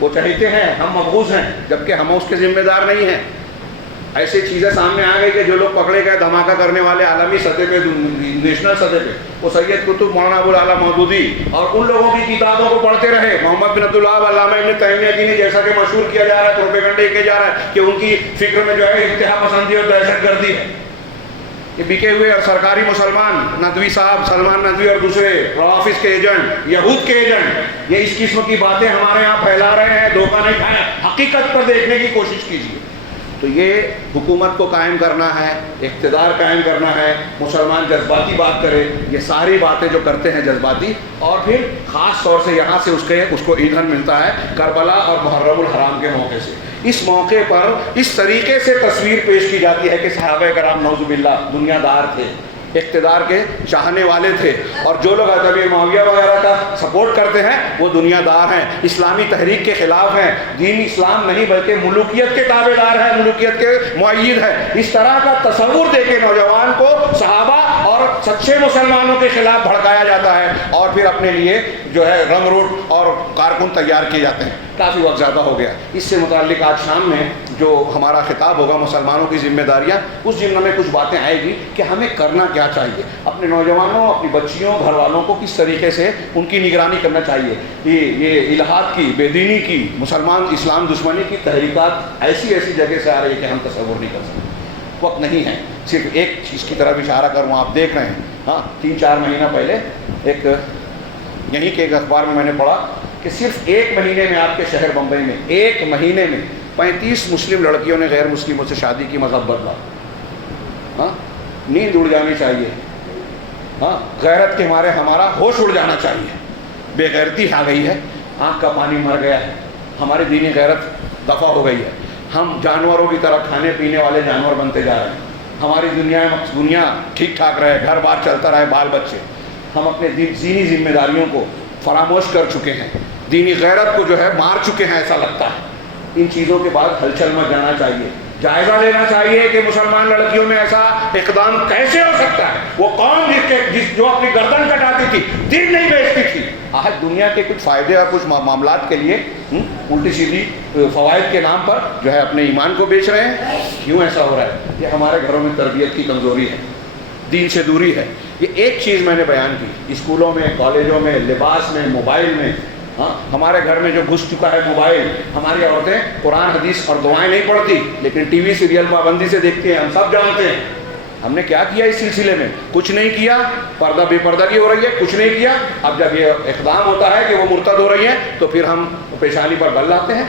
وہ چہیتے ہیں ہم مبغوض ہیں جبکہ ہم اس کے ذمہ دار نہیں ہیں. ایسی چیزیں سامنے آ گئی کہ جو لوگ پکڑے گئے دھماکہ کرنے والے عالمی سطح پہ نیشنل سطح پہ وہ سید قطب مولانا ابوالعلا مودودی اور ان لوگوں کی کتابوں کو پڑھتے رہے. محمد بن عبدالوہاب علامہ ابن تیمیہ کی نے جیسا کہ مشہور کیا جا رہا ہے پروپیگنڈے کیا جا رہا ہے کہ ان کی فکر میں جو ہے انتہا پسندی اور دہشت گردی ہے. یہ بکے ہوئے اور سرکاری مسلمان ندوی صاحب سلمان ندوی اور دوسرے روافظ کے ایجنٹ یہود کے ایجنٹ یہ اس قسم کی باتیں ہمارے یہاں پھیلا رہے ہیں. دھوکہ نہیں کھائیں, حقیقت پر دیکھنے کی کوشش کیجیے. تو یہ حکومت کو قائم کرنا ہے, اقتدار قائم کرنا ہے, مسلمان جذباتی بات کرے, یہ ساری باتیں جو کرتے ہیں جذباتی, اور پھر خاص طور سے یہاں سے اس کو ایندھن ملتا ہے کربلا اور محرم الحرام کے موقع سے. اس موقع پر اس طریقے سے تصویر پیش کی جاتی ہے کہ صحابہ کرام نعوذ باللہ دنیا دار تھے, اقتدار کے چاہنے والے تھے, اور جو لوگ حضرت معاویہ وغیرہ کا سپورٹ کرتے ہیں وہ دنیا دار ہیں, اسلامی تحریک کے خلاف ہیں, دین اسلام نہیں بلکہ ملوکیت کے تابع دار ہیں, ملوکیت کے مؤید ہیں. اس طرح کا تصور دے کے نوجوان کو صحابہ اور سچے مسلمانوں کے خلاف بھڑکایا جاتا ہے, اور پھر اپنے لیے جو ہے رنگ روٹ اور کارکن تیار کیے جاتے ہیں. کافی وقت زیادہ ہو گیا. اس سے متعلق آج شام میں جو ہمارا خطاب ہوگا مسلمانوں کی ذمہ داریاں, اس ضمن میں کچھ باتیں آئے گی کہ ہمیں کرنا کیا چاہیے, اپنے نوجوانوں اپنی بچیوں گھر والوں کو کس طریقے سے ان کی نگرانی کرنا چاہیے. یہ الہاد کی, بے دینی کی, مسلمان اسلام دشمنی کی تحریکات ایسی جگہ سے آ رہی ہے کہ ہم تصور نہیں کر سکتے. وقت نہیں ہے. صرف ایک چیز کی طرف اشارہ کروں, آپ دیکھ رہے ہیں ہاں 3-4 مہینہ پہلے یہیں کے ایک اخبار میں نے پڑھا کہ صرف 1 مہینے میں آپ کے شہر بمبئی میں 1 مہینے میں 35 مسلم لڑکیوں نے غیر مسلموں سے شادی کی. مذہب بدلا. ہاں نیند اڑ جانی چاہیے, ہاں غیرت کے مارے ہمارا ہوش اڑ جانا چاہیے. بے غیرتی آ گئی ہے, آنکھ کا پانی مر گیا ہے, ہماری دینی غیرت دفع ہو گئی ہے. ہم جانوروں کی طرح کھانے پینے والے جانور بنتے جا رہے ہیں. ہماری دنیا ٹھیک ٹھاک رہے, گھر بار چلتا رہے, بال بچے. ہم اپنے دینی ذمہ داریوں کو فراموش کر چکے ہیں, دینی غیرت کو جو ہے مار چکے ہیں ایسا لگتا ہے. ان چیزوں کے بعد ہلچل میں جانا چاہیے, جائزہ لینا چاہیے کہ مسلمان لڑکیوں میں ایسا اقدام کیسے ہو سکتا ہے. وہ قوم جو اپنی گردن کٹاتی تھی, دین نہیں بیچتی تھی, آج دنیا کے کچھ فائدے اور کچھ معاملات کے لیے الٹی سیدھی فوائد کے نام پر جو ہے اپنے ایمان کو بیچ رہے ہیں. کیوں ایسا ہو رہا ہے؟ یہ ہمارے گھروں میں تربیت کی کمزوری ہے, دین سے دوری ہے. یہ ایک چیز میں نے بیان کی, اسکولوں میں, کالجوں میں, لباس میں, موبائل میں. ہاں ہمارے گھر میں جو گھس چکا ہے موبائل, ہماری عورتیں قرآن حدیث اور دعائیں نہیں پڑھتی لیکن ٹی وی سیریل پابندی سے دیکھتی ہیں. ہم سب جانتے ہیں ہم نے کیا کیا اس سلسلے میں. کچھ نہیں کیا, پردہ بے پردہ کی ہو رہی ہے, کچھ نہیں کیا. اب جب یہ اقدام ہوتا ہے کہ وہ مرتد ہو رہی ہیں تو پھر ہم پیشانی پر بل لاتے ہیں,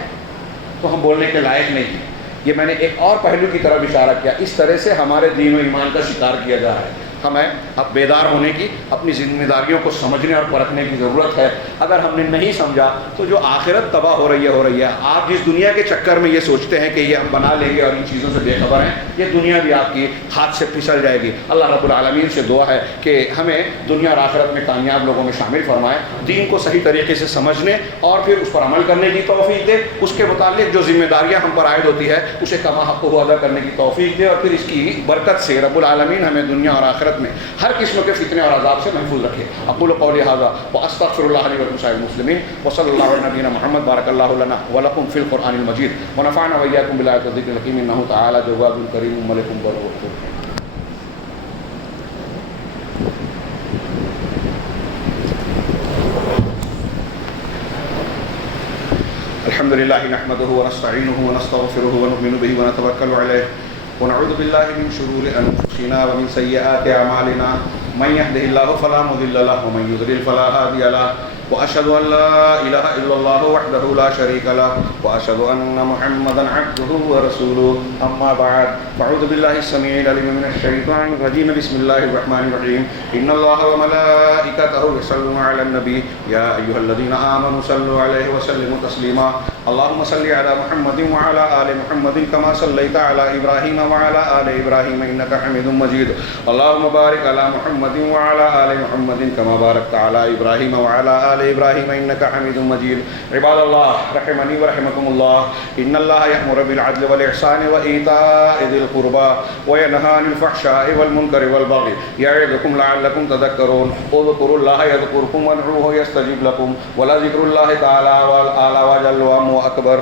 تو ہم بولنے کے لائق نہیں ہیں. یہ میں نے ایک اور پہلو کی طرف اشارہ کیا. اس طرح سے ہمارے دین و ایمان کا شکار کیا جا رہا ہے. ہمیں اب بیدار ہونے کی, اپنی ذمہ داریوں کو سمجھنے اور پرکھنے کی ضرورت ہے. اگر ہم نے نہیں سمجھا تو جو آخرت تباہ ہو رہی ہے. آپ جس دنیا کے چکر میں یہ سوچتے ہیں کہ یہ ہم بنا لیں گے اور ان چیزوں سے بے خبر ہیں, یہ دنیا بھی آپ کی ہاتھ سے پھسل جائے گی. اللہ رب العالمین سے دعا ہے کہ ہمیں دنیا اور آخرت میں کامیاب لوگوں میں شامل فرمائے, دین کو صحیح طریقے سے سمجھنے اور پھر اس پر عمل کرنے کی توفیق دے. اس کے متعلق جو ذمہ داریاں ہم پر عائد ہوتی ہے اسے کما حق ادا کرنے کی توفیق دے, اور پھر اس کی برکت سے رب العالمین ہمیں دنیا اور آخرت میں ہر قسم کے فتنے اور عذاب سے محفوظ رکھے. اقول قولی ھذا واستغفر اللہ لی ولکم سائر المسلمین وصلی اللہ علی نبینا محمد. بارک اللہ لنا ولکم فی القرآن المجید ونفعنا وإیاکم بالآیات والذکر الحکیم انہ تعالی جواد کریم ملک بر. الحمد للہ نحمده ونستعینه ونستغفره ونؤمن به ونتوکل علیہ ونعوذ باللہ من شرور انفسنا ومن سیئات اعمالنا من يهده الله فلا مضل له ومن يضلل فلا هادي له واشهد ان لا اله الا الله وحده لا شريك له واشهد ان محمدا عبده ورسوله اما بعد فاعوذ بالله السميع العليم من الشيطان الرجيم بسم الله الرحمن الرحيم ان الله وملائكته يصلون على النبي يا ايها الذين امنوا صلوا عليه وسلموا تسليما اللهم صل على محمد وعلى آل محمد كما صليت على إبراهيم وعلى آل إبراهيم إنك حميد مجيد اللهم بارك على محمد وعلى آل محمد كما باركت على إبراهيم وعلى آل إبراهيم إنك حميد مجيد عباد الله رحمني ورحمكم الله إن الله يأمر بالعدل والإحسان وإيتاء ذي القربى وينهى عن الفحشاء والمنكر والبغي يعظكم لعلكم تذكرون اذكروا الله يذكركم وادعوه يستجب لكم ولذكر الله تعالى وجل وأكبر